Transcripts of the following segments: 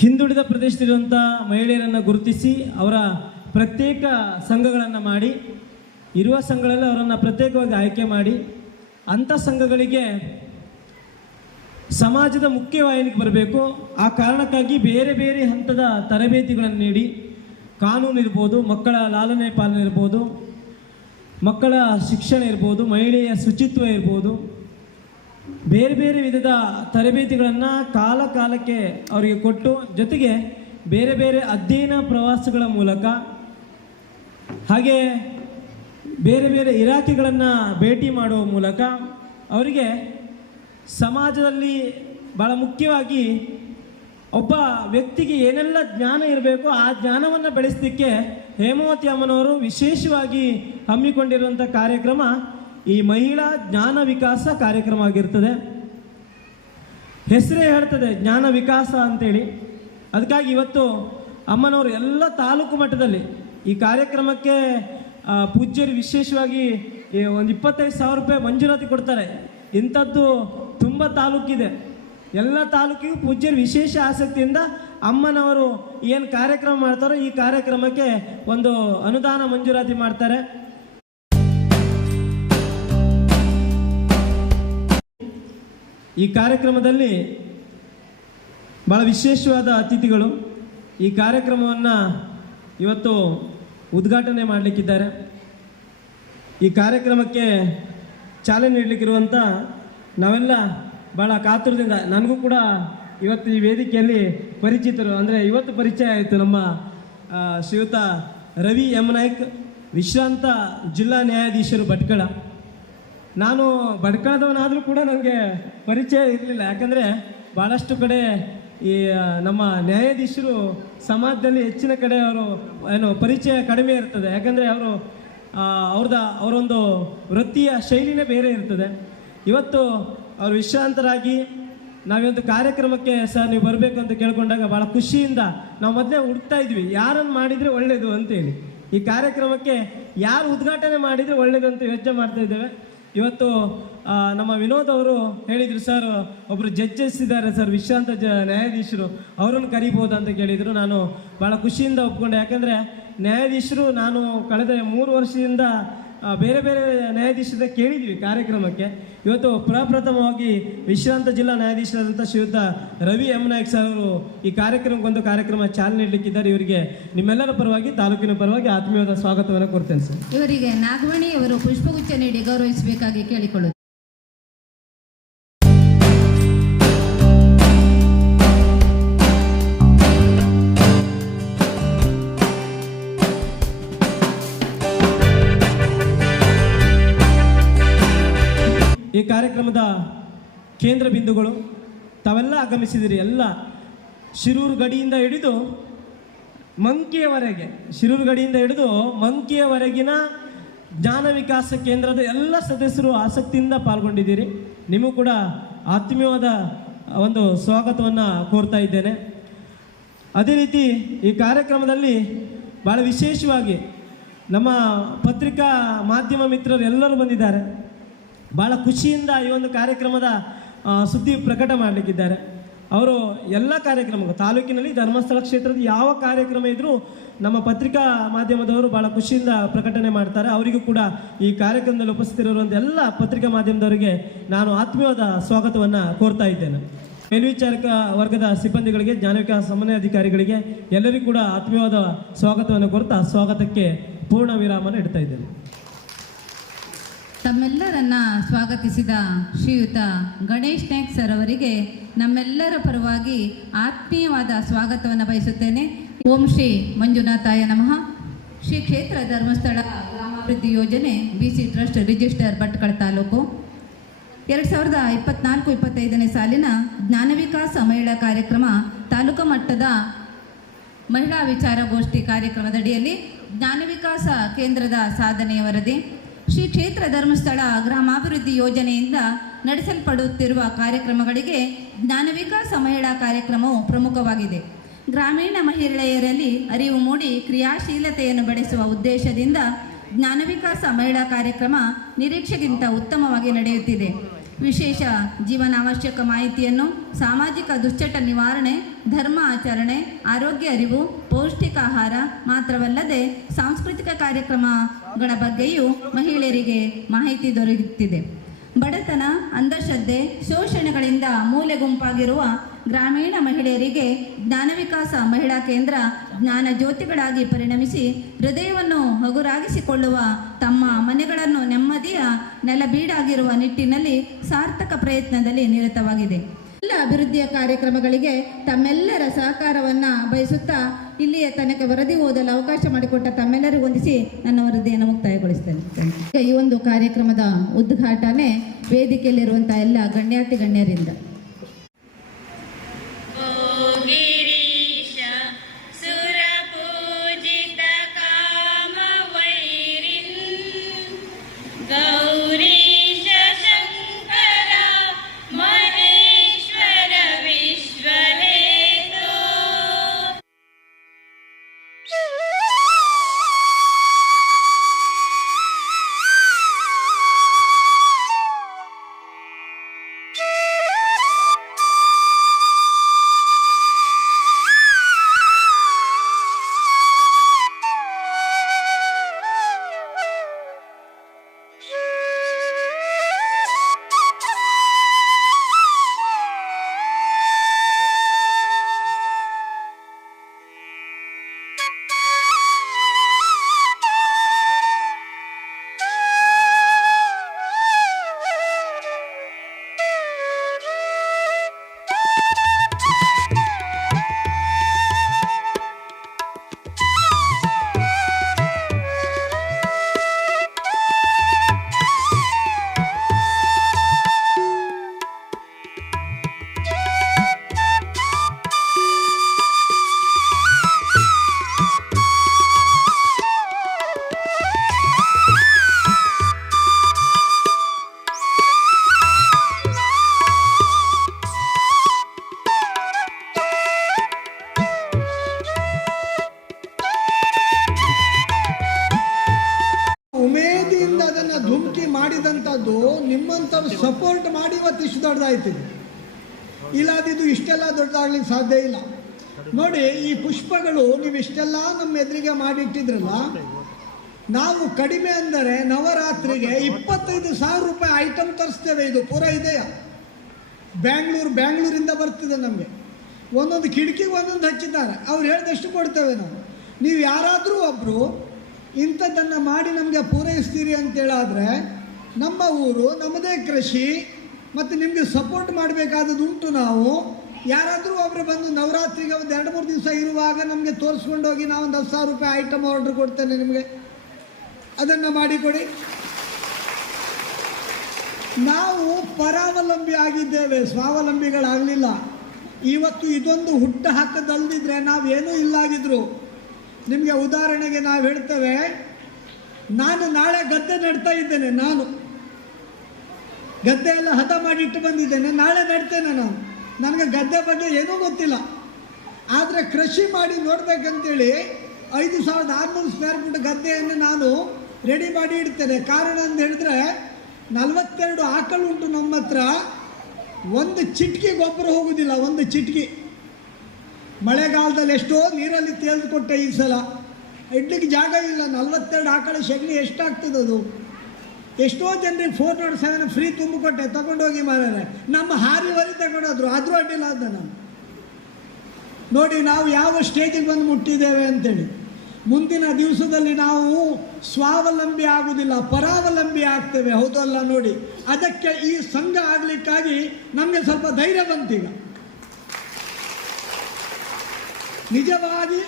ಹಿಂದುಳಿದ ಪ್ರದೇಶದಲ್ಲಿರುವಂಥ ಮಹಿಳೆಯರನ್ನು ಗುರುತಿಸಿ ಅವರ ಪ್ರತ್ಯೇಕ ಸಂಘಗಳನ್ನು ಮಾಡಿ, ಇರುವ ಸಂಘಗಳಲ್ಲಿ ಅವರನ್ನು ಪ್ರತ್ಯೇಕವಾಗಿ ಆಯ್ಕೆ ಮಾಡಿ ಅಂಥ ಸಂಘಗಳಿಗೆ ಸಮಾಜದ ಮುಖ್ಯವಾಹಿನಿಗೆ ಬರಬೇಕು. ಆ ಕಾರಣಕ್ಕಾಗಿ ಬೇರೆ ಬೇರೆ ಹಂತದ ತರಬೇತಿಗಳನ್ನು ನೀಡಿ, ಕಾನೂನು ಇರ್ಬೋದು, ಮಕ್ಕಳ ಲಾಲನೆ ಪಾಲನೆ ಇರ್ಬೋದು, ಮಕ್ಕಳ ಶಿಕ್ಷಣ ಇರ್ಬೋದು, ಮಹಿಳೆಯ ಶುಚಿತ್ವ ಇರ್ಬೋದು, ಬೇರೆ ಬೇರೆ ವಿಧದ ತರಬೇತಿಗಳನ್ನು ಕಾಲ ಕಾಲಕ್ಕೆ ಅವರಿಗೆ ಕೊಟ್ಟು, ಜೊತೆಗೆ ಬೇರೆ ಬೇರೆ ಅಧ್ಯಯನ ಪ್ರವಾಸಗಳ ಮೂಲಕ, ಹಾಗೆ ಬೇರೆ ಬೇರೆ ಇಲಾಖೆಗಳನ್ನು ಭೇಟಿ ಮಾಡುವ ಮೂಲಕ ಅವರಿಗೆ ಸಮಾಜದಲ್ಲಿ ಭಾಳ ಮುಖ್ಯವಾಗಿ ಒಬ್ಬ ವ್ಯಕ್ತಿಗೆ ಏನೆಲ್ಲ ಜ್ಞಾನ ಇರಬೇಕು ಆ ಜ್ಞಾನವನ್ನು ಬೆಳೆಸಲಿಕ್ಕೆ ಹೇಮಾವತಿ ಅಮ್ಮನವರು ವಿಶೇಷವಾಗಿ ಹಮ್ಮಿಕೊಂಡಿರುವಂಥ ಕಾರ್ಯಕ್ರಮ ಈ ಮಹಿಳಾ ಜ್ಞಾನ ವಿಕಾಸ ಕಾರ್ಯಕ್ರಮ ಆಗಿರ್ತದೆ. ಹೆಸರೇ ಹೇಳ್ತದೆ ಜ್ಞಾನ ವಿಕಾಸ ಅಂತೇಳಿ. ಅದಕ್ಕಾಗಿ ಇವತ್ತು ಅಮ್ಮನವರು ಎಲ್ಲ ತಾಲೂಕು ಮಟ್ಟದಲ್ಲಿ ಈ ಕಾರ್ಯಕ್ರಮಕ್ಕೆ ಪೂಜ್ಯರು ವಿಶೇಷವಾಗಿ ಒಂದು 25,000 ರೂಪಾಯಿ ಮಂಜೂರಾತಿ ಕೊಡ್ತಾರೆ. ಇಂಥದ್ದು ತುಂಬ ತಾಲೂಕಿದೆ. ಎಲ್ಲ ತಾಲೂಕಿಗೂ ಪೂಜ್ಯರು ವಿಶೇಷ ಆಸಕ್ತಿಯಿಂದ ಅಮ್ಮನವರು ಏನು ಕಾರ್ಯಕ್ರಮ ಮಾಡ್ತಾರೋ ಈ ಕಾರ್ಯಕ್ರಮಕ್ಕೆ ಒಂದು ಅನುದಾನ ಮಂಜೂರಾತಿ ಮಾಡ್ತಾರೆ. ಈ ಕಾರ್ಯಕ್ರಮದಲ್ಲಿ ಭಾಳ ವಿಶೇಷವಾದ ಅತಿಥಿಗಳು ಈ ಕಾರ್ಯಕ್ರಮವನ್ನು ಇವತ್ತು ಉದ್ಘಾಟನೆ ಮಾಡಲಿಕ್ಕಿದ್ದಾರೆ. ಈ ಕಾರ್ಯಕ್ರಮಕ್ಕೆ ಚಾಲನೆ ನೀಡಲಿಕ್ಕಿರುವಂಥ ನಾವೆಲ್ಲ ಭಾಳ ಕಾತುರದಿಂದ, ನನಗೂ ಕೂಡ ಇವತ್ತು ಈ ವೇದಿಕೆಯಲ್ಲಿ ಪರಿಚಿತರು, ಅಂದರೆ ಇವತ್ತು ಪರಿಚಯ ಆಯಿತು. ನಮ್ಮ ಶ್ರೀಯುತ ರವಿ ಎಂ ನಾಯ್ಕ್, ವಿಶ್ರಾಂತ ಜಿಲ್ಲಾ ನ್ಯಾಯಾಧೀಶರು ಭಟ್ಕಳ. ನಾನು ಭಟ್ಕಳದವನಾದರೂ ಕೂಡ ನನಗೆ ಪರಿಚಯ ಇರಲಿಲ್ಲ, ಯಾಕಂದರೆ ಭಾಳಷ್ಟು ಕಡೆ ಈ ನಮ್ಮ ನ್ಯಾಯಾಧೀಶರು ಸಮಾಜದಲ್ಲಿ ಹೆಚ್ಚಿನ ಕಡೆ ಅವರು ಪರಿಚಯ ಕಡಿಮೆ ಇರ್ತದೆ. ಯಾಕಂದರೆ ಅವರೊಂದು ವೃತ್ತಿಯ ಶೈಲಿನೇ ಬೇರೆ ಇರ್ತದೆ. ಇವತ್ತು ಅವರು ವಿಶ್ರಾಂತರಾಗಿ ನಾವೊಂದು ಕಾರ್ಯಕ್ರಮಕ್ಕೆ ಸರ್ ನೀವು ಬರಬೇಕು ಅಂತ ಕೇಳ್ಕೊಂಡಾಗ ಭಾಳ ಖುಷಿಯಿಂದ ನಾವು ಮೊದಲೇ ಹುಡುಕ್ತಾ ಇದ್ವಿ ಯಾರನ್ನು ಮಾಡಿದರೆ ಒಳ್ಳೆಯದು ಅಂತೇಳಿ. ಈ ಕಾರ್ಯಕ್ರಮಕ್ಕೆ ಯಾರು ಉದ್ಘಾಟನೆ ಮಾಡಿದರೆ ಒಳ್ಳೆಯದು ಅಂತ ಯೋಚನೆ ಮಾಡ್ತಾ ಇದ್ದೇವೆ. ಇವತ್ತು ನಮ್ಮ ವಿನೋದ್ ಅವರು ಹೇಳಿದರು, ಸರ್ ಒಬ್ಬರು ಜಡ್ಜಸ್ ಇದ್ದಾರೆ ಸರ್, ವಿಶ್ರಾಂತ ನ್ಯಾಯಾಧೀಶರು, ಅವರನ್ನು ಕರಿಬೋದು ಅಂತ ಕೇಳಿದರು. ನಾನು ಭಾಳ ಖುಷಿಯಿಂದ ಒಪ್ಕೊಂಡೆ. ಯಾಕಂದರೆ ನ್ಯಾಯಾಧೀಶರು ನಾನು ಕಳೆದ 3 ವರ್ಷದಿಂದ ಬೇರೆ ಬೇರೆ ನ್ಯಾಯಾಧೀಶರ ಕೇಳಿದ್ವಿ ಕಾರ್ಯಕ್ರಮಕ್ಕೆ. ಇವತ್ತು ಪ್ರಪ್ರಥಮವಾಗಿ ವಿಶ್ರಾಂತ ಜಿಲ್ಲಾ ನ್ಯಾಯಾಧೀಶರಾದಂಥ ಶ್ರೀಯುತ ರವಿ ಎಂ ನಾಯ್ಕ್ ಸರ್ ಅವರು ಈ ಕಾರ್ಯಕ್ರಮಕ್ಕೊಂದು ಕಾರ್ಯಕ್ರಮ ಚಾಲನೆ ನೀಡಲಿಕ್ಕಿದ್ದಾರೆ. ಇವರಿಗೆ ನಿಮ್ಮೆಲ್ಲರ ಪರವಾಗಿ, ತಾಲೂಕಿನ ಪರವಾಗಿ ಆತ್ಮೀಯವಾದ ಸ್ವಾಗತವನ್ನು ಕೊಡ್ತೇನೆ ಸರ್. ಇವರಿಗೆ ನಾಗಮಣಿ ಅವರು ಪುಷ್ಪಗುಚ್ಛ ನೀಡಿ ಗೌರವಿಸಬೇಕಾಗಿ ಕೇಳಿಕೊಳ್ಳುತ್ತಾರೆ. ಈ ಕಾರ್ಯಕ್ರಮದ ಕೇಂದ್ರ ಬಿಂದುಗಳು ತಾವೆಲ್ಲ ಆಗಮಿಸಿದಿರಿ. ಎಲ್ಲ ಶಿರೂರು ಗಡಿಯಿಂದ ಹಿಡಿದು ಮಂಕಿಯವರೆಗಿನ ಜ್ಞಾನ ವಿಕಾಸ ಕೇಂದ್ರದ ಎಲ್ಲ ಸದಸ್ಯರು ಆಸಕ್ತಿಯಿಂದ ಪಾಲ್ಗೊಂಡಿದ್ದೀರಿ. ನಿಮಗೂ ಕೂಡ ಆತ್ಮೀಯವಾದ ಒಂದು ಸ್ವಾಗತವನ್ನು ಕೋರ್ತಾ ಇದ್ದೇನೆ. ಅದೇ ರೀತಿ ಈ ಕಾರ್ಯಕ್ರಮದಲ್ಲಿ ಭಾಳ ವಿಶೇಷವಾಗಿ ನಮ್ಮ ಪತ್ರಿಕಾ ಮಾಧ್ಯಮ ಮಿತ್ರರು ಎಲ್ಲರೂ ಬಂದಿದ್ದಾರೆ. ಭಾಳ ಖುಷಿಯಿಂದ ಈ ಒಂದು ಕಾರ್ಯಕ್ರಮದ ಸುದ್ದಿ ಪ್ರಕಟ ಮಾಡಲಿಕ್ಕಿದ್ದಾರೆ. ಅವರು ಎಲ್ಲ ಕಾರ್ಯಕ್ರಮಗಳು ತಾಲೂಕಿನಲ್ಲಿ ಧರ್ಮಸ್ಥಳ ಕ್ಷೇತ್ರದ ಯಾವ ಕಾರ್ಯಕ್ರಮ ಇದ್ದರೂ ನಮ್ಮ ಪತ್ರಿಕಾ ಮಾಧ್ಯಮದವರು ಭಾಳ ಖುಷಿಯಿಂದ ಪ್ರಕಟಣೆ ಮಾಡ್ತಾರೆ. ಅವರಿಗೂ ಕೂಡ ಈ ಕಾರ್ಯಕ್ರಮದಲ್ಲಿ ಉಪಸ್ಥಿತರಿರುವಂಥ ಎಲ್ಲ ಪತ್ರಿಕಾ ಮಾಧ್ಯಮದವರಿಗೆ ನಾನು ಆತ್ಮೀಯವಾದ ಸ್ವಾಗತವನ್ನು ಕೋರ್ತಾ ಇದ್ದೇನೆ. ಮೇಲ್ವಿಚಾರಕ ವರ್ಗದ ಸಿಬ್ಬಂದಿಗಳಿಗೆ, ಜ್ಞಾನ ವಿಕಾಸ ಸಮನ್ವಯಾಧಿಕಾರಿಗಳಿಗೆ ಎಲ್ಲರಿಗೂ ಕೂಡ ಆತ್ಮೀಯವಾದ ಸ್ವಾಗತವನ್ನು ಕೋರ್ತಾ ಸ್ವಾಗತಕ್ಕೆ ಪೂರ್ಣ ವಿರಾಮವನ್ನು ಇಡ್ತಾ ಇದ್ದೇನೆ. ತಮ್ಮೆಲ್ಲರನ್ನ ಸ್ವಾಗತಿಸಿದ ಶ್ರೀಯುತ ಗಣೇಶ್ ನಾಯ್ಕ್ ಸರ್ ಅವರಿಗೆ ನಮ್ಮೆಲ್ಲರ ಪರವಾಗಿ ಆತ್ಮೀಯವಾದ ಸ್ವಾಗತವನ್ನು ಬಯಸುತ್ತೇನೆ. ಓಂ ಶ್ರೀ ಮಂಜುನಾಥಾಯ ನಮಃ. ಶ್ರೀ ಕ್ಷೇತ್ರ ಧರ್ಮಸ್ಥಳ ಗ್ರಾಮಾಭಿವೃದ್ಧಿ ಯೋಜನೆ BC trust register Bhatkal taluk 2024-25ನೇ ಸಾಲಿನ ಜ್ಞಾನ ವಿಕಾಸ ಮಹಿಳಾ ಕಾರ್ಯಕ್ರಮ ತಾಲೂಕು ಮಟ್ಟದ ಮಹಿಳಾ ವಿಚಾರಗೋಷ್ಠಿ ಕಾರ್ಯಕ್ರಮದಡಿಯಲ್ಲಿ ಜ್ಞಾನ ವಿಕಾಸ ಕೇಂದ್ರದ ಸಾಧನೆಯ ವರದಿ, ಶ್ರೀ ಕ್ಷೇತ್ರ ಧರ್ಮಸ್ಥಳ ಗ್ರಾಮಾಭಿವೃದ್ಧಿ ಯೋಜನೆಯಿಂದ ನಡೆಸಲ್ಪಡುತ್ತಿರುವ ಕಾರ್ಯಕ್ರಮಗಳಿಗೆ ಜ್ಞಾನ ವಿಕಾಸ ಮಹಿಳಾ ಕಾರ್ಯಕ್ರಮವು ಪ್ರಮುಖವಾಗಿದೆ. ಗ್ರಾಮೀಣ ಮಹಿಳೆಯರಲ್ಲಿ ಅರಿವು ಮೂಡಿ ಕ್ರಿಯಾಶೀಲತೆಯನ್ನು ಬೆಳೆಸುವ ಉದ್ದೇಶದಿಂದ ಜ್ಞಾನ ವಿಕಾಸ ಮಹಿಳಾ ಕಾರ್ಯಕ್ರಮ ನಿರೀಕ್ಷೆಗಿಂತ ಉತ್ತಮವಾಗಿ ನಡೆಯುತ್ತಿದೆ. ವಿಶೇಷ ಜೀವನಾವಶ್ಯಕ ಮಾಹಿತಿಯನ್ನು, ಸಾಮಾಜಿಕ ದುಶ್ಚಟ ನಿವಾರಣೆ, ಧರ್ಮ ಆಚರಣೆ, ಆರೋಗ್ಯ ಅರಿವು, ಪೌಷ್ಟಿಕ ಆಹಾರ ಮಾತ್ರವಲ್ಲದೆ ಸಾಂಸ್ಕೃತಿಕ ಕಾರ್ಯಕ್ರಮಗಳ ಬಗ್ಗೆಯೂ ಮಹಿಳೆಯರಿಗೆ ಮಾಹಿತಿ ದೊರೆಯುತ್ತಿದೆ. ಬಡತನ, ಅಂಧಶ್ರದ್ಧೆ, ಶೋಷಣೆಗಳಿಂದ ಮೂಲೆ ಗುಂಪಾಗಿರುವ ಗ್ರಾಮೀಣ ಮಹಿಳೆಯರಿಗೆ ಜ್ಞಾನ ವಿಕಾಸ ಮಹಿಳಾ ಕೇಂದ್ರ ಜ್ಞಾನ ಜ್ಯೋತಿಗಳಾಗಿ ಪರಿಣಮಿಸಿ ಹೃದಯವನ್ನು ಹಗುರಾಗಿಸಿಕೊಳ್ಳುವ, ತಮ್ಮ ಮನೆಗಳನ್ನು ನೆಮ್ಮದಿಯ ನೆಲಬೀಡಾಗಿರುವ ನಿಟ್ಟಿನಲ್ಲಿ ಸಾರ್ಥಕ ಪ್ರಯತ್ನದಲ್ಲಿ ನಿರತವಾಗಿದೆ. ಎಲ್ಲ ಅಭಿವೃದ್ಧಿಯ ಕಾರ್ಯಕ್ರಮಗಳಿಗೆ ತಮ್ಮೆಲ್ಲರ ಸಹಕಾರವನ್ನು ಬಯಸುತ್ತಾ ಇಲ್ಲಿಯ ತನಕ ವರದಿ ಓದಲು ಅವಕಾಶ ಮಾಡಿಕೊಟ್ಟ ತಮ್ಮೆಲ್ಲರಿಗೂ ವಂದಿಸಿ ನನ್ನ ವರದಿಯನ್ನು ಮುಕ್ತಾಯಗೊಳಿಸ್ತೇನೆ. ಈ ಒಂದು ಕಾರ್ಯಕ್ರಮದ ಉದ್ಘಾಟನೆ ವೇದಿಕೆಯಲ್ಲಿರುವಂಥ ಎಲ್ಲ ಗಣ್ಯರಿಂದ. ಮಾಡಿದಂಥದ್ದು ನಿಮ್ಮಂಥವ್ರು ಸಪೋರ್ಟ್ ಮಾಡಿ ಇವತ್ತು ಇಷ್ಟು ದೊಡ್ಡದಾಯ್ತಿದೆ. ಇಲ್ಲಾದಿದ್ದು ಇಷ್ಟೆಲ್ಲ ದೊಡ್ಡದಾಗ್ಲಿಕ್ಕೆ ಸಾಧ್ಯ ಇಲ್ಲ. ನೋಡಿ, ಈ ಪುಷ್ಪಗಳು ನೀವು ಇಷ್ಟೆಲ್ಲ ನಮ್ಮ ಎದುರಿಗೆ ಮಾಡಿಟ್ಟಿದ್ರಲ್ಲ, ನಾವು ಕಡಿಮೆ ಅಂದರೆ ನವರಾತ್ರಿಗೆ 25,000 ರೂಪಾಯಿ ಐಟಮ್ ತರಿಸ್ತೇವೆ. ಇದು ಪೂರ ಇದೆಯಾ? ಬ್ಯಾಂಗ್ಳೂರಿಂದ ಬರ್ತಿದೆ ನಮಗೆ. ಒಂದೊಂದು ಕಿಟಕಿಗೆ ಒಂದೊಂದು ಹಚ್ಚಿದ್ದಾರೆ. ಅವ್ರು ಹೇಳಿದಷ್ಟು ಕೊಡ್ತೇವೆ ನಾವು. ನೀವು ಯಾರಾದರೂ ಒಬ್ಬರು ಇಂಥದ್ದನ್ನು ಮಾಡಿ ನಮಗೆ ಪೂರೈಸ್ತೀರಿ ಅಂತೇಳಾದರೆ, ನಮ್ಮ ಊರು, ನಮ್ಮದೇ ಕೃಷಿ, ಮತ್ತು ನಿಮಗೆ ಸಪೋರ್ಟ್ ಮಾಡಬೇಕಾದದುಂಟು. ನಾವು ಯಾರಾದರೂ ಒಬ್ಬರು ಬಂದು ನವರಾತ್ರಿಗೆ ಒಂದು 2-3 ದಿವಸ ಇರುವಾಗ ನಮಗೆ ತೋರಿಸ್ಕೊಂಡೋಗಿ ನಾವು ಒಂದು 10,000 ರೂಪಾಯಿ ಐಟಮ್ ಆರ್ಡ್ರ್ ಕೊಡ್ತೇನೆ ನಿಮಗೆ, ಅದನ್ನು ಮಾಡಿಕೊಡಿ. ನಾವು ಪರಾವಲಂಬಿ ಆಗಿದ್ದೇವೆ, ಸ್ವಾವಲಂಬಿಗಳಾಗಲಿಲ್ಲ. ಇವತ್ತು ಇದೊಂದು ಹುಟ್ಟು ಹಾಕದಲ್ದಿದ್ರೆ ನಾವೇನೂ ಇಲ್ಲಾಗಿದ್ರು. ನಿಮಗೆ ಉದಾಹರಣೆಗೆ ನಾವು ಹೇಳ್ತೇವೆ, ನಾನು ನಾಳೆ ಗದ್ದೆ ನೆಡ್ತಾ ಇದ್ದೇನೆ. ನಾನು ಗದ್ದೆ ಎಲ್ಲ ಹದ ಮಾಡಿಟ್ಟು ಬಂದಿದ್ದೇನೆ, ನಾಳೆ ನೆಡ್ತೇನೆ. ನನಗೆ ಗದ್ದೆ ಬಗ್ಗೆ ಏನೂ ಗೊತ್ತಿಲ್ಲ. ಆದರೆ ಕೃಷಿ ಮಾಡಿ ನೋಡಬೇಕಂತೇಳಿ 5,600 ಸ್ಕ್ವೇರ್ ಫೀಟ್ ಗದ್ದೆಯನ್ನು ನಾನು ರೆಡಿ ಮಾಡಿ ಇಡ್ತೇನೆ. ಕಾರಣ ಅಂತ ಹೇಳಿದ್ರೆ 42 ಆಕಳುಂಟು ನಮ್ಮ ಹತ್ರ. ಒಂದು ಚಿಟ್ಕಿ ಗೊಬ್ಬರ ಹೋಗುವುದಿಲ್ಲ, ಒಂದು ಚಿಟ್ಕಿ. ಮಳೆಗಾಲದಲ್ಲಿ ಎಷ್ಟೋ ನೀರಲ್ಲಿ ತೇಲ್ದುಕೊಟ್ಟೆ. ಈ ಸಲ ಇಡ್ಲಿಕ್ಕೆ ಜಾಗ ಇಲ್ಲ. 42 ಆಕಳ ಸಗಣಿ ಎಷ್ಟಾಗ್ತದೆ ಅದು? ಎಷ್ಟೋ ಜನರಿಗೆ 407 ಫ್ರೀ ತುಂಬಿಕೊಟ್ಟೆ, ತಗೊಂಡೋಗಿ ಮಾರಾರೆ. ನಮ್ಮ ಹಾರಿವರಿ ತಗೊಂಡೋದ್ರು, ಆದರೂ ಅಡ್ಡಿಲ್ಲ ಅಂತ. ನಾನು ನೋಡಿ ನಾವು ಯಾವ ಸ್ಟೇಜಿಗೆ ಬಂದು ಮುಟ್ಟಿದ್ದೇವೆ ಅಂತೇಳಿ. ಮುಂದಿನ ದಿವಸದಲ್ಲಿ ನಾವು ಸ್ವಾವಲಂಬಿ ಆಗುವುದಿಲ್ಲ, ಪರಾವಲಂಬಿ ಆಗ್ತೇವೆ. ಹೌದಲ್ಲ? ನೋಡಿ, ಅದಕ್ಕೆ ಈ ಸಂಘ ಆಗಲಿಕ್ಕಾಗಿ ನಮಗೆ ಸ್ವಲ್ಪ ಧೈರ್ಯ ಬಂತೀಗ. ನಿಜವಾಗಿ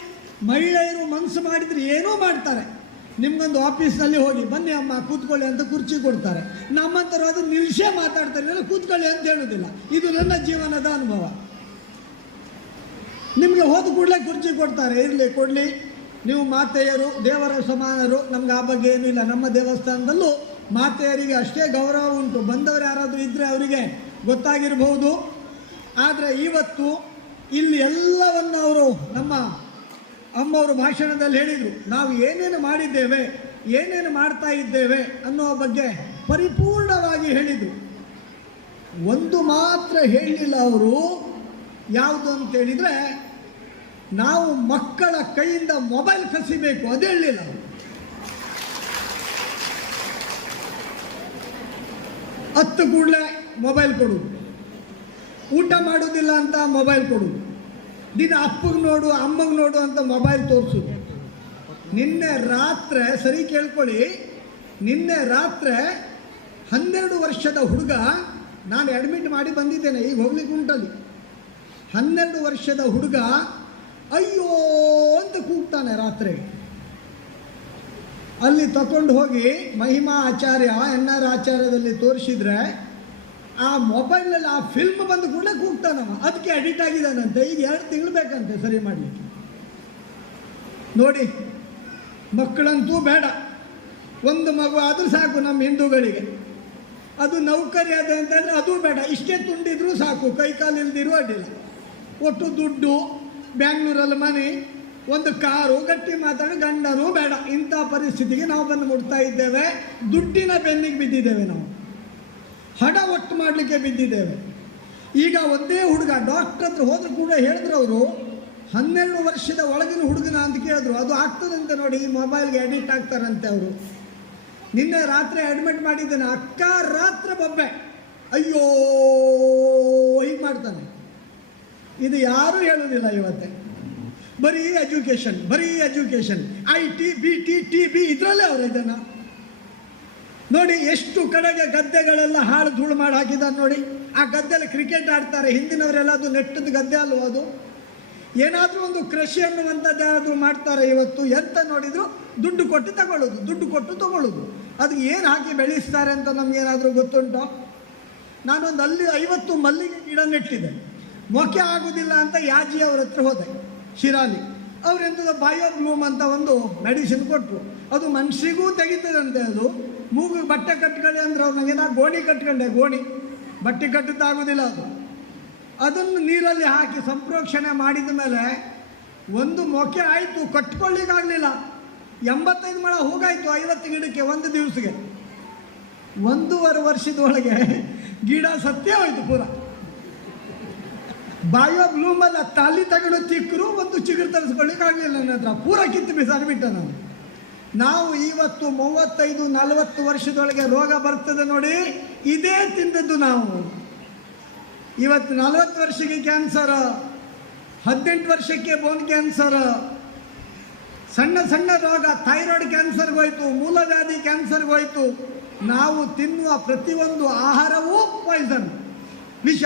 ಮಹಿಳೆಯರು ಮನಸ್ಸು ಮಾಡಿದರೆ ಏನೂ ಮಾಡ್ತಾರೆ. ನಿಮ್ಗೊಂದು ಆಫೀಸ್ನಲ್ಲಿ ಹೋಗಿ, ಬನ್ನಿ ಅಮ್ಮ ಕೂತ್ಕೊಳ್ಳಿ ಅಂತ ಕುರ್ಚಿ ಕೊಡ್ತಾರೆ. ನಮ್ಮಂಥವ್ರು ಅದು ನಿಲ್ಸೇ ಮಾತಾಡ್ತಾರೆ, ಇಲ್ಲ ಕೂತ್ಕೊಳ್ಳಿ ಅಂತ ಹೇಳೋದಿಲ್ಲ. ಇದು ನನ್ನ ಜೀವನದ ಅನುಭವ. ನಿಮಗೆ ಹೋದ ಕೂಡಲೇ ಕುರ್ಚಿ ಕೊಡ್ತಾರೆ. ಇರಲಿ, ಕೊಡಲಿ, ನೀವು ಮಾತೆಯರು, ದೇವರ ಸಮಾನರು, ನಮ್ಗೆ ಆ ಬಗ್ಗೆ ಏನೂ ಇಲ್ಲ. ನಮ್ಮ ದೇವಸ್ಥಾನದಲ್ಲೂ ಮಾತೆಯರಿಗೆ ಅಷ್ಟೇ ಗೌರವ ಉಂಟು. ಬಂದವರು ಯಾರಾದರೂ ಇದ್ದರೆ ಅವರಿಗೆ ಗೊತ್ತಾಗಿರಬಹುದು. ಆದರೆ ಇವತ್ತು ಇಲ್ಲಿ ಎಲ್ಲವನ್ನು ಅವರು ನಮ್ಮ ಅಮ್ಮವರು ಭಾಷಣದಲ್ಲಿ ಹೇಳಿದರು. ನಾವು ಏನೇನು ಮಾಡಿದ್ದೇವೆ, ಏನೇನು ಮಾಡ್ತಾ ಇದ್ದೇವೆ ಅನ್ನೋ ಬಗ್ಗೆ ಪರಿಪೂರ್ಣವಾಗಿ ಹೇಳಿದರು. ಒಂದು ಮಾತ್ರ ಹೇಳಲಿಲ್ಲ ಅವರು, ಯಾವುದು ಅಂತ ಹೇಳಿದರೆ ನಾವು ಮಕ್ಕಳ ಕೈಯಿಂದ ಮೊಬೈಲ್ ಕಸಿಬೇಕು, ಅದು ಹೇಳಲಿಲ್ಲ ಅವರು. 10 ಕೂಡಲೇ ಮೊಬೈಲ್ ಕೊಡುವುದು, ಊಟ ಮಾಡೋದಿಲ್ಲ ಅಂತ ಮೊಬೈಲ್ ಕೊಡುವುದು, ದಿನ ಅಪ್ಪಗೆ ನೋಡು ಅಮ್ಮಗೆ ನೋಡು ಅಂತ ಮೊಬೈಲ್ ತೋರಿಸೋದು. ನಿನ್ನೆ ರಾತ್ರಿ ಸರಿ ಕೇಳ್ಕೊಳ್ಳಿ, ನಿನ್ನೆ ರಾತ್ರಿ 12 ವರ್ಷದ ಹುಡುಗ, ನಾನು ಅಡ್ಮಿಟ್ ಮಾಡಿ ಬಂದಿದ್ದೇನೆ, ಈಗ ಹೋಗ್ಲಿಕ್ಕೆ ಉಂಟಲ್ಲಿ. 12 ವರ್ಷದ ಹುಡುಗ ಅಯ್ಯೋ ಅಂತ ಕೂಗ್ತಾನೆ ರಾತ್ರಿ. ಅಲ್ಲಿ ತಗೊಂಡು ಹೋಗಿ ಮಹಿಮಾ ಆಚಾರ್ಯ NR ಆಚಾರ್ಯದಲ್ಲಿ ತೋರಿಸಿದ್ರೆ ಆ ಮೊಬೈಲಲ್ಲಿ ಆ ಫಿಲ್ಮ್ ಬಂದು ಕೂಡ ಕೂಗ್ತಾನವ. ಅದಕ್ಕೆ ಅಡಿಕ್ಟ್ ಆಗಿದ್ದಾನಂತೆ. ಈಗ 2 ತಿಂಗಳು ಬೇಕಂತೆ ಸರಿ ಮಾಡಲಿಕ್ಕೆ. ನೋಡಿ, ಮಕ್ಕಳಂತೂ ಬೇಡ, ಒಂದು ಮಗು ಆದರೂ ಸಾಕು ನಮ್ಮ ಹಿಂದೂಗಳಿಗೆ. ಅದು ನೌಕರಿ ಅದೇ ಅಂತಂದರೆ ಅದು ಬೇಡ, ಇಷ್ಟೇ ತುಂಡಿದ್ರೂ ಸಾಕು, ಕೈ ಕಾಲು ಇಲ್ದಿರೂ ಅಡ್ಡಿಲ್ಲ. ಒಟ್ಟು ದುಡ್ಡು, ಬ್ಯಾಂಗ್ಳೂರಲ್ಲಿ ಮನೆ, ಒಂದು ಕಾರು, ಗಟ್ಟಿ ಮಾತಾಡಿ ಗಂಡನೂ ಬೇಡ. ಇಂಥ ಪರಿಸ್ಥಿತಿಗೆ ನಾವು ಬಂದು ಮುಟ್ತಾ ಇದ್ದೇವೆ. ದುಡ್ಡಿನ ಬೆನ್ನಿಗೆ ಬಿದ್ದಿದ್ದೇವೆ, ನಾವು ಹಣ ಒಟ್ಟು ಮಾಡಲಿಕ್ಕೆ ಬಿದ್ದಿದ್ದೇವೆ. ಈಗ ಒಂದೇ ಹುಡುಗ ಡಾಕ್ಟರ್ ಹತ್ರ ಹೋದರೂ ಕೂಡ ಹೇಳಿದ್ರು ಅವರು, 12 ವರ್ಷದ ಒಳಗಿನ ಹುಡುಗನ ಅಂತ ಕೇಳಿದ್ರು. ಅದು ಆಗ್ತದಂತೆ ನೋಡಿ, ಈ ಮೊಬೈಲ್ಗೆ ಅಡಿಕ್ಟ್ ಆಗ್ತಾರಂತೆ ಅವರು. ನಿನ್ನೆ ರಾತ್ರಿ ಅಡ್ಮಿಟ್ ಮಾಡಿದ್ದೇನೆ. ಅಕ್ಕ ರಾತ್ರಿ ಬೊಬ್ಬೆ, ಅಯ್ಯೋ ಹೀಗೆ ಮಾಡ್ತಾನೆ. ಇದು ಯಾರೂ ಹೇಳೋದಿಲ್ಲ ಇವತ್ತೆ. ಬರೀ ಎಜುಕೇಷನ್, ಬರೀ ಎಜುಕೇಷನ್, IT, BT, TB ಇದರಲ್ಲೇ ಅವರು ಇದನ್ನು ನೋಡಿ. ಎಷ್ಟು ಕಡೆಗೆ ಗದ್ದೆಗಳೆಲ್ಲ ಹಾಳು ಧೂಳು ಮಾಡಿ ಹಾಕಿದ್ದಾರೆ ನೋಡಿ. ಆ ಗದ್ದೆಯಲ್ಲಿ ಕ್ರಿಕೆಟ್ ಆಡ್ತಾರೆ ಹಿಂದಿನವರೆಲ್ಲ, ಅದು ನೆಟ್ಟದ ಗದ್ದೆ ಅಲ್ವ ಅದು. ಏನಾದರೂ ಒಂದು ಕೃಷಿ ಅನ್ನುವಂಥದ್ದು ಯಾರಾದರೂ ಮಾಡ್ತಾರೆ ಇವತ್ತು. ಎಂತ ನೋಡಿದ್ರು ದುಡ್ಡು ಕೊಟ್ಟು ತಗೊಳ್ಳೋದು, ದುಡ್ಡು ಕೊಟ್ಟು ತಗೊಳ್ಳೋದು. ಅದಕ್ಕೆ ಏನು ಹಾಕಿ ಬೆಳೆಸ್ತಾರೆ ಅಂತ ನಮಗೇನಾದರೂ ಗೊತ್ತುಂಟೋ? ನಾನೊಂದು ಅಲ್ಲಿ 50 ಮಲ್ಲಿಗೆ ಗಿಡ ನೆಟ್ಟಿದ್ದೆ. ಮೊಕ್ಕೆ ಆಗೋದಿಲ್ಲ ಅಂತ ಯಾಜಿ ಅವ್ರ ಹತ್ರ ಹೋದೆ, ಶಿರಾಲಿ. ಅವರೆಂಥದ್ದು ಬಯೋಬ್ಲೂಮ್ ಅಂತ ಒಂದು ಮೆಡಿಸಿನ್ ಕೊಟ್ಟರು. ಅದು ಮನುಷ್ಯರಿಗೂ ತೆಗಿತದಂತೆ. ಅದು ಮೂಗಿಗೆ ಬಟ್ಟೆ ಕಟ್ಕೊಳ್ಳಿ ಅಂದ್ರೆ ಅವ್ರು ನನಗೆ ಗೋಣಿ ಕಟ್ಕೊಂಡೆ, ಗೋಣಿ ಬಟ್ಟೆ ಕಟ್ಟುತ್ತಾಗೋದಿಲ್ಲ ಅದು. ಅದನ್ನು ನೀರಲ್ಲಿ ಹಾಕಿ ಸಂಪ್ರೋಕ್ಷಣೆ ಮಾಡಿದ ಮೇಲೆ ಒಂದು ಮೊಕ್ಕೆ ಆಯಿತು, ಕಟ್ಕೊಳ್ಳಿಕ್ಕಾಗಲಿಲ್ಲ. 85 ಮೊಳ ಹೋಗಾಯಿತು 50 ಗಿಡಕ್ಕೆ ಒಂದು ದಿವಸಕ್ಕೆ. 1.5 ವರ್ಷದೊಳಗೆ ಗಿಡ ಸತ್ತೇ ಹೋಯ್ತು ಪೂರ. ಬಾಯೋ ಬ್ಲೂಮಲ್ಲ, ತಾಲಿ ತಗೊಂಡು ತಿಕ್ಕರು ಒಂದು ಚಿಗುರು ತರಿಸ್ಕೊಳ್ಳಿಕ್ಕಾಗಲಿಲ್ಲ ನನ್ನ ಹತ್ರ. ಪೂರ ಕಿತ್ತು ಬಿಸಾಡಿಬಿಟ್ಟ ನಾನು. ನಾವು ಇವತ್ತು 35-40 ವರ್ಷದೊಳಗೆ ರೋಗ ಬರ್ತದೆ ನೋಡಿ, ಇದೇ ತಿಂದದ್ದು ನಾವು. ಇವತ್ತು 40 ವರ್ಷಕ್ಕೆ ಕ್ಯಾನ್ಸರ್, 18 ವರ್ಷಕ್ಕೆ ಬೋನ್ ಕ್ಯಾನ್ಸರ್, ಸಣ್ಣ ಸಣ್ಣ ರೋಗ, ಥೈರಾಯ್ಡ್ ಕ್ಯಾನ್ಸರ್ಗೋಯ್ತು, ಮೂಲವ್ಯಾಧಿ ಕ್ಯಾನ್ಸರ್ಗೋಯ್ತು. ನಾವು ತಿನ್ನುವ ಪ್ರತಿಯೊಂದು ಆಹಾರವೂ ಪಾಯ್ಸನ್, ವಿಷ.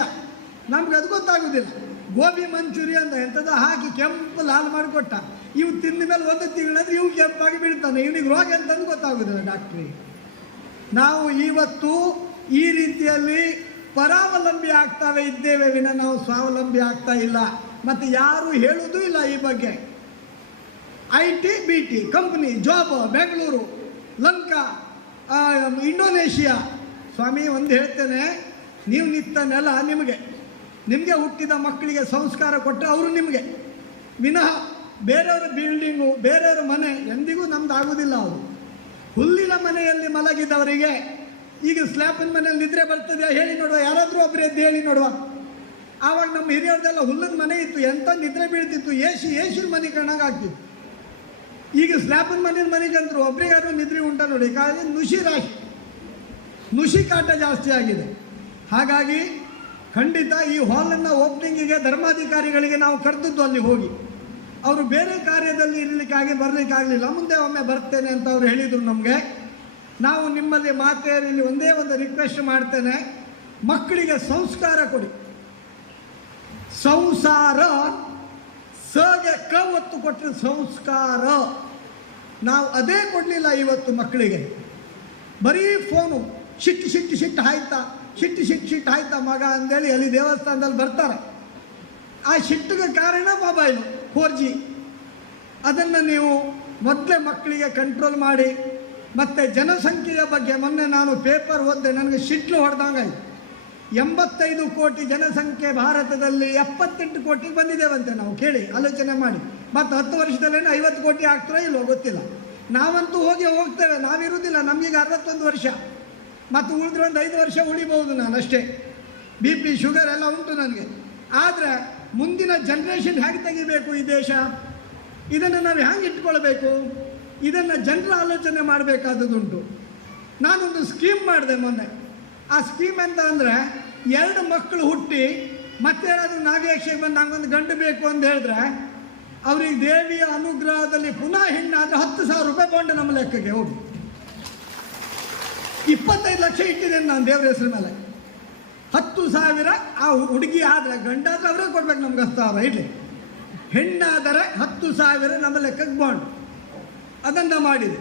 ನಮ್ಗೆ ಅದು ಗೊತ್ತಾಗೋದಿಲ್ಲ. ಗೋಬಿ ಮಂಚೂರಿ ಅಂತ ಎಂಥದ್ದು ಹಾಕಿ ಕೆಂಪು ಲಾಲ್ ಮಾಡಿಕೊಟ್ಟ, ಇವು ತಿಂದ ಮೇಲೆ 1 ತಿಂಗಳಂದ್ರೆ ಇವು ಕೆಂಪಾಗಿ ಬೀಳ್ತಾನೆ. ಇವನಿಗೆ ರೋಗ ಅಂತಂದು ಗೊತ್ತಾಗೋದಿಲ್ಲ ಡಾಕ್ಟ್ರಿಗೆ. ನಾವು ಇವತ್ತು ಈ ರೀತಿಯಲ್ಲಿ ಪರಾವಲಂಬಿ ಆಗ್ತಾವೆ ಇದ್ದೇವೆ ವಿನ ನಾವು ಸ್ವಾವಲಂಬಿ ಆಗ್ತಾ ಇಲ್ಲ. ಮತ್ತು ಯಾರೂ ಹೇಳುವುದೂ ಇಲ್ಲ ಈ ಬಗ್ಗೆ. IT, BT company, job, Bengaluru, Lanka, Indonesia. ಸ್ವಾಮಿ ಒಂದು ಹೇಳ್ತೇನೆ, ನೀವು ನಿತ್ತ ನೆಲ ನಿಮಗೆ ಹುಟ್ಟಿದ ಮಕ್ಕಳಿಗೆ ಸಂಸ್ಕಾರ ಕೊಟ್ಟರೆ ಅವರು ನಿಮಗೆ, ವಿನಃ ಬೇರೆಯವರ ಬಿಲ್ಡಿಂಗು, ಬೇರೆಯವರ ಮನೆ ಎಂದಿಗೂ ನಮ್ದು ಆಗೋದಿಲ್ಲ. ಅವರು ಹುಲ್ಲಿನ ಮನೆಯಲ್ಲಿ ಮಲಗಿದವರಿಗೆ ಈಗ ಸ್ಲ್ಯಾಪಿನ ಮನೆಯಲ್ಲಿ ನಿದ್ರೆ ಬರ್ತದೆ ಹೇಳಿ ನೋಡುವ, ಯಾರಾದರೂ ಒಬ್ಬರು ಎದ್ದು ಹೇಳಿ ನೋಡುವ. ಆವಾಗ ನಮ್ಮ ಹಿರಿಯವ್ರದ್ದೆಲ್ಲ ಹುಲ್ಲದ ಮನೆ ಇತ್ತು, ಎಂಥ ನಿದ್ರೆ ಬೀಳ್ತಿತ್ತು, ಏಸಿನ ಮನೆ ಕಣ್ಣಾಗ ಆಗ್ತಿತ್ತು. ಈಗ ಸ್ಲ್ಯಾಪಿನ ಮನೆಗಂದ್ರು ಒಬ್ರಿಗಾದ್ರೂ ನಿದ್ರೆ ಉಂಟ ನೋಡಿ. ಕಾರಣ ನುಷಿ ಕಾಟ ಜಾಸ್ತಿ ಆಗಿದೆ. ಹಾಗಾಗಿ ಖಂಡಿತ ಈ ಹಾಲನ್ನು ಓಪನಿಂಗಿಗೆ ಧರ್ಮಾಧಿಕಾರಿಗಳಿಗೆ ನಾವು ಕರೆದದ್ದು ಅಲ್ಲಿ ಹೋಗಿ. ಅವರು ಬೇರೆ ಕಾರ್ಯದಲ್ಲಿ ಇರಲಿಕ್ಕಾಗಿ ಬರಲಿಕ್ಕಾಗಲಿಲ್ಲ, ಮುಂದೆ ಒಮ್ಮೆ ಬರ್ತೇನೆ ಅಂತ ಅವರು ಹೇಳಿದರು ನಮಗೆ. ನಾವು ನಿಮ್ಮಲ್ಲಿ ಮಾತೆಯರಲ್ಲಿ ಒಂದೇ ಒಂದು ರಿಕ್ವೆಸ್ಟ್ ಮಾಡ್ತೇನೆ, ಮಕ್ಕಳಿಗೆ ಸಂಸ್ಕಾರ ಕೊಡಿ. ಸಂಸಾರ ಸಗೆ ಕ ಒತ್ತು ಕೊಟ್ಟರೆ ಸಂಸ್ಕಾರ. ನಾವು ಅದೇ ಕೊಡಲಿಲ್ಲ ಇವತ್ತು ಮಕ್ಕಳಿಗೆ. ಬರೀ ಫೋನು, ಸಿಟ್ಟು ಆಯ್ತಾ ಮಗ ಅಂದೇಳಿ ಅಲ್ಲಿ ದೇವಸ್ಥಾನದಲ್ಲಿ ಬರ್ತಾರೆ. ಆ ಸಿಟ್ಟಿಗೆ ಕಾರಣ ಮೊಬೈಲು 4G. ಅದನ್ನು ನೀವು ಮೊದಲೇ ಮಕ್ಕಳಿಗೆ ಕಂಟ್ರೋಲ್ ಮಾಡಿ. ಮತ್ತು ಜನಸಂಖ್ಯೆಯ ಬಗ್ಗೆ ಮೊನ್ನೆ ನಾನು ಪೇಪರ್ ಓದಿದೆ, ನನಗೆ ಸಿಟ್ಲು ಹೊಡೆದಂಗಾಯ್ತು. 85 ಕೋಟಿ ಜನಸಂಖ್ಯೆ ಭಾರತದಲ್ಲಿ, 78 ಕೋಟಿಗೆ ಬಂದಿದ್ದೇವಂತೆ ನಾವು. ಕೇಳಿ ಆಲೋಚನೆ ಮಾಡಿ. ಮತ್ತು 10 ವರ್ಷದಲ್ಲೇನು 50 ಕೋಟಿ ಆಗ್ತಾರೋ ಇಲ್ಲೋ ಗೊತ್ತಿಲ್ಲ. ನಾವಂತೂ ಹೋಗ್ತೇವೆ, ನಾವಿರುವುದಿಲ್ಲ. ನಮಗೀಗ 61 ವರ್ಷ, ಮತ್ತು ಉಳಿದ್ರೆ ಒಂದು 5 ವರ್ಷ ಉಳಿಬಹುದು ನಾನು ಅಷ್ಟೇ. BP ಶುಗರ್ ಎಲ್ಲ ಉಂಟು ನನಗೆ. ಆದರೆ ಮುಂದಿನ ಜನ್ರೇಷನ್ ಹೇಗೆ ತೆಗಿಬೇಕು ಈ ದೇಶ, ಇದನ್ನು ನಾವು ಹೇಗೆ ಇಟ್ಕೊಳ್ಬೇಕು, ಇದನ್ನು ಜನರ ಆಲೋಚನೆ ಮಾಡಬೇಕಾದದುಂಟು. ನಾನೊಂದು ಸ್ಕೀಮ್ ಮಾಡಿದೆ ಮೊನ್ನೆ. ಆ ಸ್ಕೀಮ್ ಎಂತ ಅಂದರೆ, 2 ಮಕ್ಕಳು ಹುಟ್ಟಿ ಮತ್ತೇನಾದರೂ ನಾಗಯಕ್ಷಕ್ಕೆ ಬಂದು ನಂಗೊಂದು ಗಂಡು ಬೇಕು ಅಂತ ಹೇಳಿದ್ರೆ ಅವ್ರಿಗೆ ದೇವಿಯ ಅನುಗ್ರಹದಲ್ಲಿ ಪುನಃ ಹೆಣ್ಣಾದರೆ 10,000 ರೂಪಾಯಿ ಬಾಂಡ್ ನಮ್ಮ ಲೆಕ್ಕಕ್ಕೆ ಹೋಗಿ. 25 ಲಕ್ಷ ಇಟ್ಟಿದ್ದೇನೆ ನಾನು ದೇವರ ಹೆಸರು ಮೇಲೆ. 10,000 ಆ ಹುಡುಗಿ ಆದರೆ, ಗಂಡಾದರೆ ಅವರೇ ಕೊಡ್ಬೇಕು ನಮ್ಗೆ 10,000 ಇರಲಿ, ಹೆಣ್ಣಾದರೆ 10,000 ನಮ್ಮ ಲೆಕ್ಕಕ್ಕೆ ಬಾಂಡ್. ಅದನ್ನು ಮಾಡಿದೆ.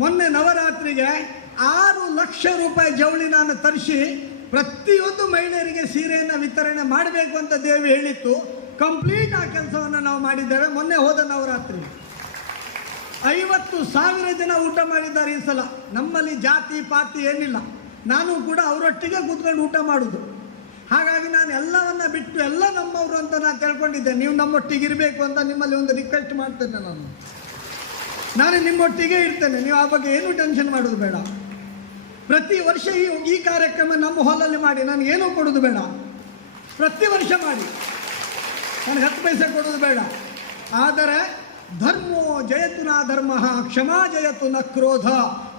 ಮೊನ್ನೆ ನವರಾತ್ರಿಗೆ 6 ಲಕ್ಷ ರೂಪಾಯಿ ಜವಳಿ ನಾನು ತರಿಸಿ ಪ್ರತಿಯೊಂದು ಮಹಿಳೆಯರಿಗೆ ಸೀರೆಯನ್ನು ವಿತರಣೆ ಮಾಡಬೇಕು ಅಂತ ದೇವಿ ಹೇಳಿತ್ತು. ಕಂಪ್ಲೀಟ್ ಆ ಕೆಲಸವನ್ನು ನಾವು ಮಾಡಿದ್ದೇವೆ. ಮೊನ್ನೆ ಹೋದ ನವರಾತ್ರಿ 50,000 ಜನ ಊಟ ಮಾಡಿದ್ದಾರೆ ಈ ಸಲ. ನಮ್ಮಲ್ಲಿ ಜಾತಿ ಪಾತಿ ಏನಿಲ್ಲ, ನಾನು ಕೂಡ ಅವರೊಟ್ಟಿಗೆ ಕೂತ್ಕೊಂಡು ಊಟ ಮಾಡೋದು. ಹಾಗಾಗಿ ನಾನು ಎಲ್ಲವನ್ನ ಬಿಟ್ಟು ಎಲ್ಲ ನಮ್ಮವರು ಅಂತ ನಾನು ತಿಳ್ಕೊಂಡಿದ್ದೆ. ನೀವು ನಮ್ಮೊಟ್ಟಿಗೆ ಇರಬೇಕು ಅಂತ ನಿಮ್ಮಲ್ಲಿ ಒಂದು ರಿಕ್ವೆಸ್ಟ್ ಮಾಡ್ತೇನೆ. ನಾನು ನಿಮ್ಮೊಟ್ಟಿಗೆ ಇರ್ತೇನೆ, ನೀವು ಆ ಬಗ್ಗೆ ಏನೂ ಟೆನ್ಷನ್ ಮಾಡೋದು ಬೇಡ. ಪ್ರತಿ ವರ್ಷ ಈ ಕಾರ್ಯಕ್ರಮ ನಮ್ಮ ಹಾಲಲ್ಲಿ ಮಾಡಿ, ನನಗೇನೂ ಕೊಡೋದು ಬೇಡ. ಪ್ರತಿ ವರ್ಷ ಮಾಡಿ, ನನಗೆ 10 ಪೈಸೆ ಕೊಡೋದು ಬೇಡ. ಆದರೆ ಧರ್ಮೋ ಜಯತು ನ ಧರ್ಮ, ಕ್ಷಮಾ ಜಯತು ನ ಕ್ರೋಧ,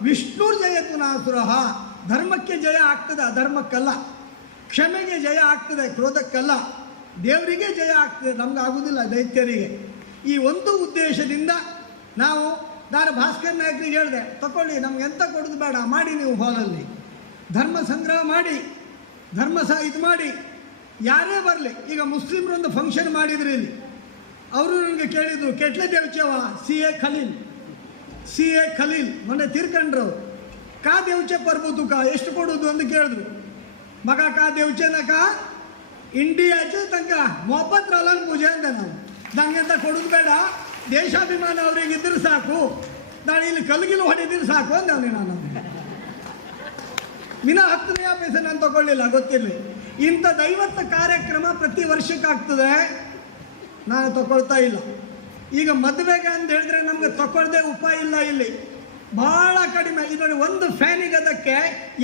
ವಿಷ್ಣು ಜಯತು ನಾಸುರ. ಧರ್ಮಕ್ಕೆ ಜಯ ಆಗ್ತದೆ, ಅಧರ್ಮಕ್ಕಲ್ಲ. ಕ್ಷಮೆಗೆ ಜಯ ಆಗ್ತದೆ, ಕ್ರೋಧಕ್ಕಲ್ಲ. ದೇವರಿಗೆ ಜಯ ಆಗ್ತದೆ, ನಮ್ಗೆ ಆಗುವುದಿಲ್ಲ, ದೈತ್ಯರಿಗೆ. ಈ ಒಂದು ಉದ್ದೇಶದಿಂದ ನಾನು ಭಾಸ್ಕರ್ ನಾಯಕರಿಗೆ ಹೇಳಿದೆ, ತಗೊಳ್ಳಿ, ನಮ್ಗೆ ಎಂತ ಕೊಡೋದು ಬೇಡ, ಮಾಡಿ ನೀವು ಹಾಲಲ್ಲಿ ಧರ್ಮ ಸಂಗ್ರಹ ಮಾಡಿ, ಇದು ಮಾಡಿ, ಯಾರೇ ಬರಲಿ. ಈಗ ಮುಸ್ಲಿಮ್ರೊಂದು ಫಂಕ್ಷನ್ ಮಾಡಿದ್ರು ಇಲ್ಲಿ, ಅವರು ನನಗೆ ಕೇಳಿದರು, ಕೆಟ್ಲೆ ದೇವಚವ CA ಖಲೀಲ್ ಮೊನ್ನೆ ತೀರ್ಕೊಂಡ್ರು. ಕಾ ದೇವಚೆ ಪರ್ಬೋದು ಕಾ ಎಷ್ಟು ಕೊಡೋದು ಅಂತ ಕೇಳಿದ್ರು. ಮಗ ಕಾ ದೇವಚೆನಕ ಇಂಡಿಯಾಚೆ ತನಕ ಮೊಹಬ್ಬತ್ ರಲಾನ್ ಪೂಜೆ ಅಂದೆ ನಾನು. ನಂಗೆ ಅಂತ ಕೊಡೋದು ಬೇಡ, ದೇಶಾಭಿಮಾನ ಅವ್ರಿಗೆ ಇದ್ರೆ ಸಾಕು, ನಾನು ಇಲ್ಲಿ ಕಲ್ಗಿಲು ಹೊಡೆದಿದ್ರೆ ಸಾಕು ಅಂದವನಿ ನಾನು. ವಿನ 10 ಪೈಸೆ ನಾನು ತಗೊಳ್ಳಿಲ್ಲ, ಗೊತ್ತಿರಲಿ. ಇಂಥ 50 ಕಾರ್ಯಕ್ರಮ ಪ್ರತಿ ವರ್ಷಕ್ಕಾಗ್ತದೆ, ನಾನು ತಗೊಳ್ತಾ ಇಲ್ಲ. ಈಗ ಮದುವೆಗೆ ಅಂತ ಹೇಳಿದ್ರೆ ನಮಗೆ ತಗೊಳ್ದೇ ಉಪಾಯ ಇಲ್ಲ. ಇಲ್ಲಿ ಭಾಳ ಕಡಿಮೆ. ಇದರಲ್ಲಿ ಒಂದು ಫ್ಯಾನಿಗೆ ಅದಕ್ಕೆ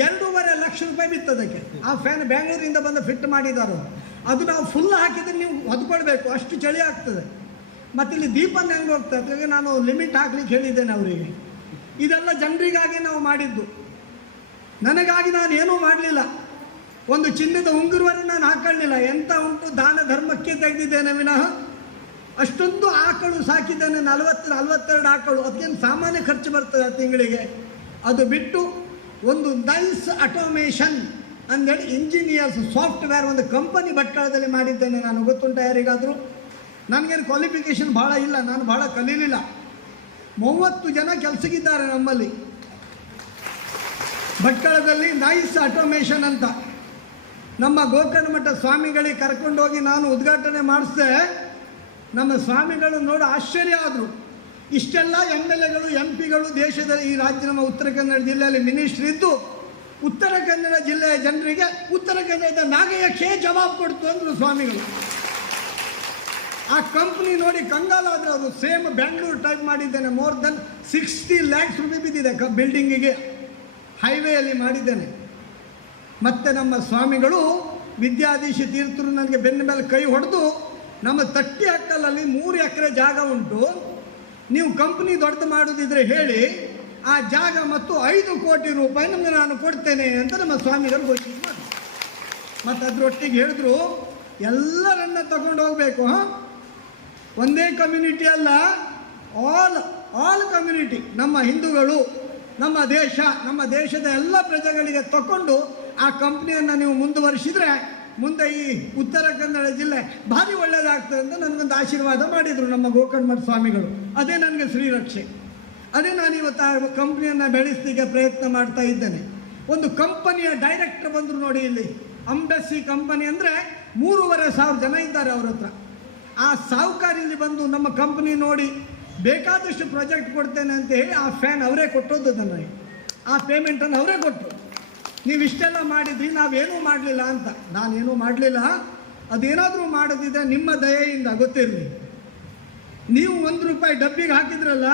2.5 ಲಕ್ಷ ರೂಪಾಯಿ ಬಿತ್ತದಕ್ಕೆ. ಆ ಫ್ಯಾನ್ ಬೆಂಗಳೂರಿಂದ ಬಂದು ಫಿಟ್ ಮಾಡಿದ್ದಾರೆ. ಅದು ನಾವು ಫುಲ್ ಹಾಕಿದ್ರೆ ನೀವು ಹೊದ್ಕೊಳ್ಬೇಕು, ಅಷ್ಟು ಚಳಿ ಆಗ್ತದೆ. ಮತ್ತು ಇಲ್ಲಿ ದೀಪನ ಹೆಂಗೆ ಹೋಗ್ತದೆ, ಅದ್ರಾಗೆ ನಾನು ಲಿಮಿಟ್ ಹಾಕ್ಲಿಕ್ಕೆ ಹೇಳಿದ್ದೇನೆ ಅವರಿಗೆ. ಇದೆಲ್ಲ ಜನರಿಗಾಗಿ ನಾವು ಮಾಡಿದ್ದು, ನನಗಾಗಿ ನಾನು ಏನೂ ಮಾಡಲಿಲ್ಲ. ಒಂದು ಚಿನ್ನದ ಉಂಗುರವನ್ನು ನಾನು ಹಾಕೊಳ್ಳಿಲ್ಲ. ಎಂತ ಉಂಟು, ದಾನ ಧರ್ಮಕ್ಕೆ ತೆಗೆದಿದ್ದೇನೆ ವಿನಃ. ಅಷ್ಟೊಂದು ಆಕಳು ಸಾಕಿದ್ದೇನೆ, 42 ಆಕಳು. ಅದಕ್ಕೇನು ಸಾಮಾನ್ಯ ಖರ್ಚು ಬರ್ತದೆ ಆ ತಿಂಗಳಿಗೆ. ಅದು ಬಿಟ್ಟು ಒಂದು ನೈಸ್ ಆಟೋಮೇಷನ್ ಅಂದೇಳಿ ಇಂಜಿನಿಯರ್ಸ್ ಸಾಫ್ಟ್ವೇರ್ ಒಂದು ಕಂಪನಿ ಭಟ್ಕಳದಲ್ಲಿ ಮಾಡಿದ್ದೇನೆ ನಾನು. ಗೊತ್ತುಂಟ ಯಾರಿಗಾದರೂ? ನನಗೇನು ಕ್ವಾಲಿಫಿಕೇಷನ್ ಭಾಳ ಇಲ್ಲ, ನಾನು ಭಾಳ ಕಲೀಲಿಲ್ಲ. 30 ಜನ ಕೆಲಸಕ್ಕಿದ್ದಾರೆ ನಮ್ಮಲ್ಲಿ ಭಟ್ಕಳದಲ್ಲಿ. ನೈಸ್ ಆಟೋಮೇಷನ್ ಅಂತ ನಮ್ಮ ಗೋಕರ್ಣ ಮಠ ಸ್ವಾಮಿಗಳಿಗೆ ಕರ್ಕೊಂಡೋಗಿ ನಾನು ಉದ್ಘಾಟನೆ ಮಾಡಿಸಿದೆ. ನಮ್ಮ ಸ್ವಾಮಿಗಳು ನೋಡಿ ಆಶ್ಚರ್ಯ ಆದರು. ಇಷ್ಟೆಲ್ಲ MLAಗಳು MP ಗಳು ದೇಶದಲ್ಲಿ, ಈ ರಾಜ್ಯ ನಮ್ಮ ಉತ್ತರ ಕನ್ನಡ ಜಿಲ್ಲೆಯಲ್ಲಿ ಮಿನಿಸ್ಟ್ರಿ ಇದ್ದು, ಉತ್ತರ ಕನ್ನಡ ಜಿಲ್ಲೆಯ ಜನರಿಗೆ ಉತ್ತರ ಕನ್ನಡದ ನಾಗಯಕ್ಷೆ ಜವಾಬು ಕೊಡ್ತು ಅಂದರು ಸ್ವಾಮಿಗಳು. ಆ ಕಂಪ್ನಿ ನೋಡಿ ಕಂಗಾಲಾದ್ರೆ ಅವರು. ಸೇಮ್ ಬ್ಯಾಂಗ್ಳೂರು ಟೈಪ್ ಮಾಡಿದ್ದೇನೆ. ಮೋರ್ ದೆನ್ 60 lakhs ರೂಪಾಯಿ ಬಿದ್ದಿದೆ ಬಿಲ್ಡಿಂಗಿಗೆ. ಹೈವೇಯಲ್ಲಿ ಮಾಡಿದ್ದೇನೆ. ಮತ್ತು ನಮ್ಮ ಸ್ವಾಮಿಗಳು ವಿದ್ಯಾಧೀಶ ತೀರ್ಥರು ನನಗೆ ಬೆನ್ನ ಮೇಲೆ ಕೈ ಹೊಡೆದು, ನಮ್ಮ ತಟ್ಟಿ ಹಕ್ಕಲಲ್ಲಿ 3 ಎಕರೆ ಜಾಗ ಉಂಟು, ನೀವು ಕಂಪ್ನಿ ದೊಡ್ಡದು ಮಾಡೋದಿದ್ರೆ ಹೇಳಿ, ಆ ಜಾಗ ಮತ್ತು 5 ಕೋಟಿ ರೂಪಾಯಿ ನಮಗೆ ನಾನು ಕೊಡ್ತೇನೆ ಅಂತ ನಮ್ಮ ಸ್ವಾಮಿಗಳು ಘೋಷಣೆ ಮಾಡಿ. ಮತ್ತು ಅದರೊಟ್ಟಿಗೆ ಹೇಳಿದ್ರು, ಎಲ್ಲರನ್ನ ತಗೊಂಡು ಹೋಗಬೇಕು. ಒಂದೇ ಕಮ್ಯುನಿಟಿ ಅಲ್ಲ, ಆಲ್ ಕಮ್ಯುನಿಟಿ, ನಮ್ಮ ಹಿಂದೂಗಳು, ನಮ್ಮ ದೇಶ, ನಮ್ಮ ದೇಶದ ಎಲ್ಲ ಪ್ರಜೆಗಳಿಗೆ ತಗೊಂಡು ಆ ಕಂಪ್ನಿಯನ್ನು ನೀವು ಮುಂದುವರಿಸಿದರೆ ಮುಂದೆ ಈ ಉತ್ತರ ಕನ್ನಡ ಜಿಲ್ಲೆ ಭಾರಿ ಒಳ್ಳೆಯದಾಗ್ತದೆ ಅಂತ ನನಗೊಂದು ಆಶೀರ್ವಾದ ಮಾಡಿದರು ನಮ್ಮ ಗೋಕರ್ಣ ಮಠ ಸ್ವಾಮಿಗಳು. ಅದೇ ನನಗೆ ಶ್ರೀರಕ್ಷೆ. ಅದೇ ನಾನು ಇವತ್ತು ಆ ಕಂಪ್ನಿಯನ್ನು ಬೆಳೆಸಲಿಕ್ಕೆ ಪ್ರಯತ್ನ ಮಾಡ್ತಾ ಇದ್ದೇನೆ. ಒಂದು ಕಂಪನಿಯ ಡೈರೆಕ್ಟರ್ ಬಂದರು ನೋಡಿ ಇಲ್ಲಿ. ಅಂಬೆಸ್ಸಿ ಕಂಪನಿ ಅಂದರೆ 3,500 ಜನ ಇದ್ದಾರೆ ಅವ್ರ ಹತ್ರ. ಆ ಸಾಹುಕಾರ ಇಲ್ಲಿ ಬಂದು ನಮ್ಮ ಕಂಪ್ನಿ ನೋಡಿ ಬೇಕಾದಷ್ಟು ಪ್ರಾಜೆಕ್ಟ್ ಕೊಡ್ತೇನೆ ಅಂತ ಹೇಳಿ ಆ ಫ್ಯಾನ್ ಅವರೇ ಕೊಟ್ಟೋದು ನನಗೆ. ಆ ಪೇಮೆಂಟನ್ನು ಅವರೇ ಕೊಟ್ಟರು. ನೀವು ಇಷ್ಟೆಲ್ಲ ಮಾಡಿದ್ರಿ, ನಾವೇನೂ ಮಾಡಲಿಲ್ಲ ಅಂತ. ನಾನೇನೂ ಮಾಡಲಿಲ್ಲ. ಅದೇನಾದರೂ ಮಾಡೋದಿದ್ರೆ ನಿಮ್ಮ ದಯೆಯಿಂದ, ಗೊತ್ತಿರಲಿ. ನೀವು 1 ರೂಪಾಯಿ ಡಬ್ಬಿಗೆ ಹಾಕಿದ್ರಲ್ಲ,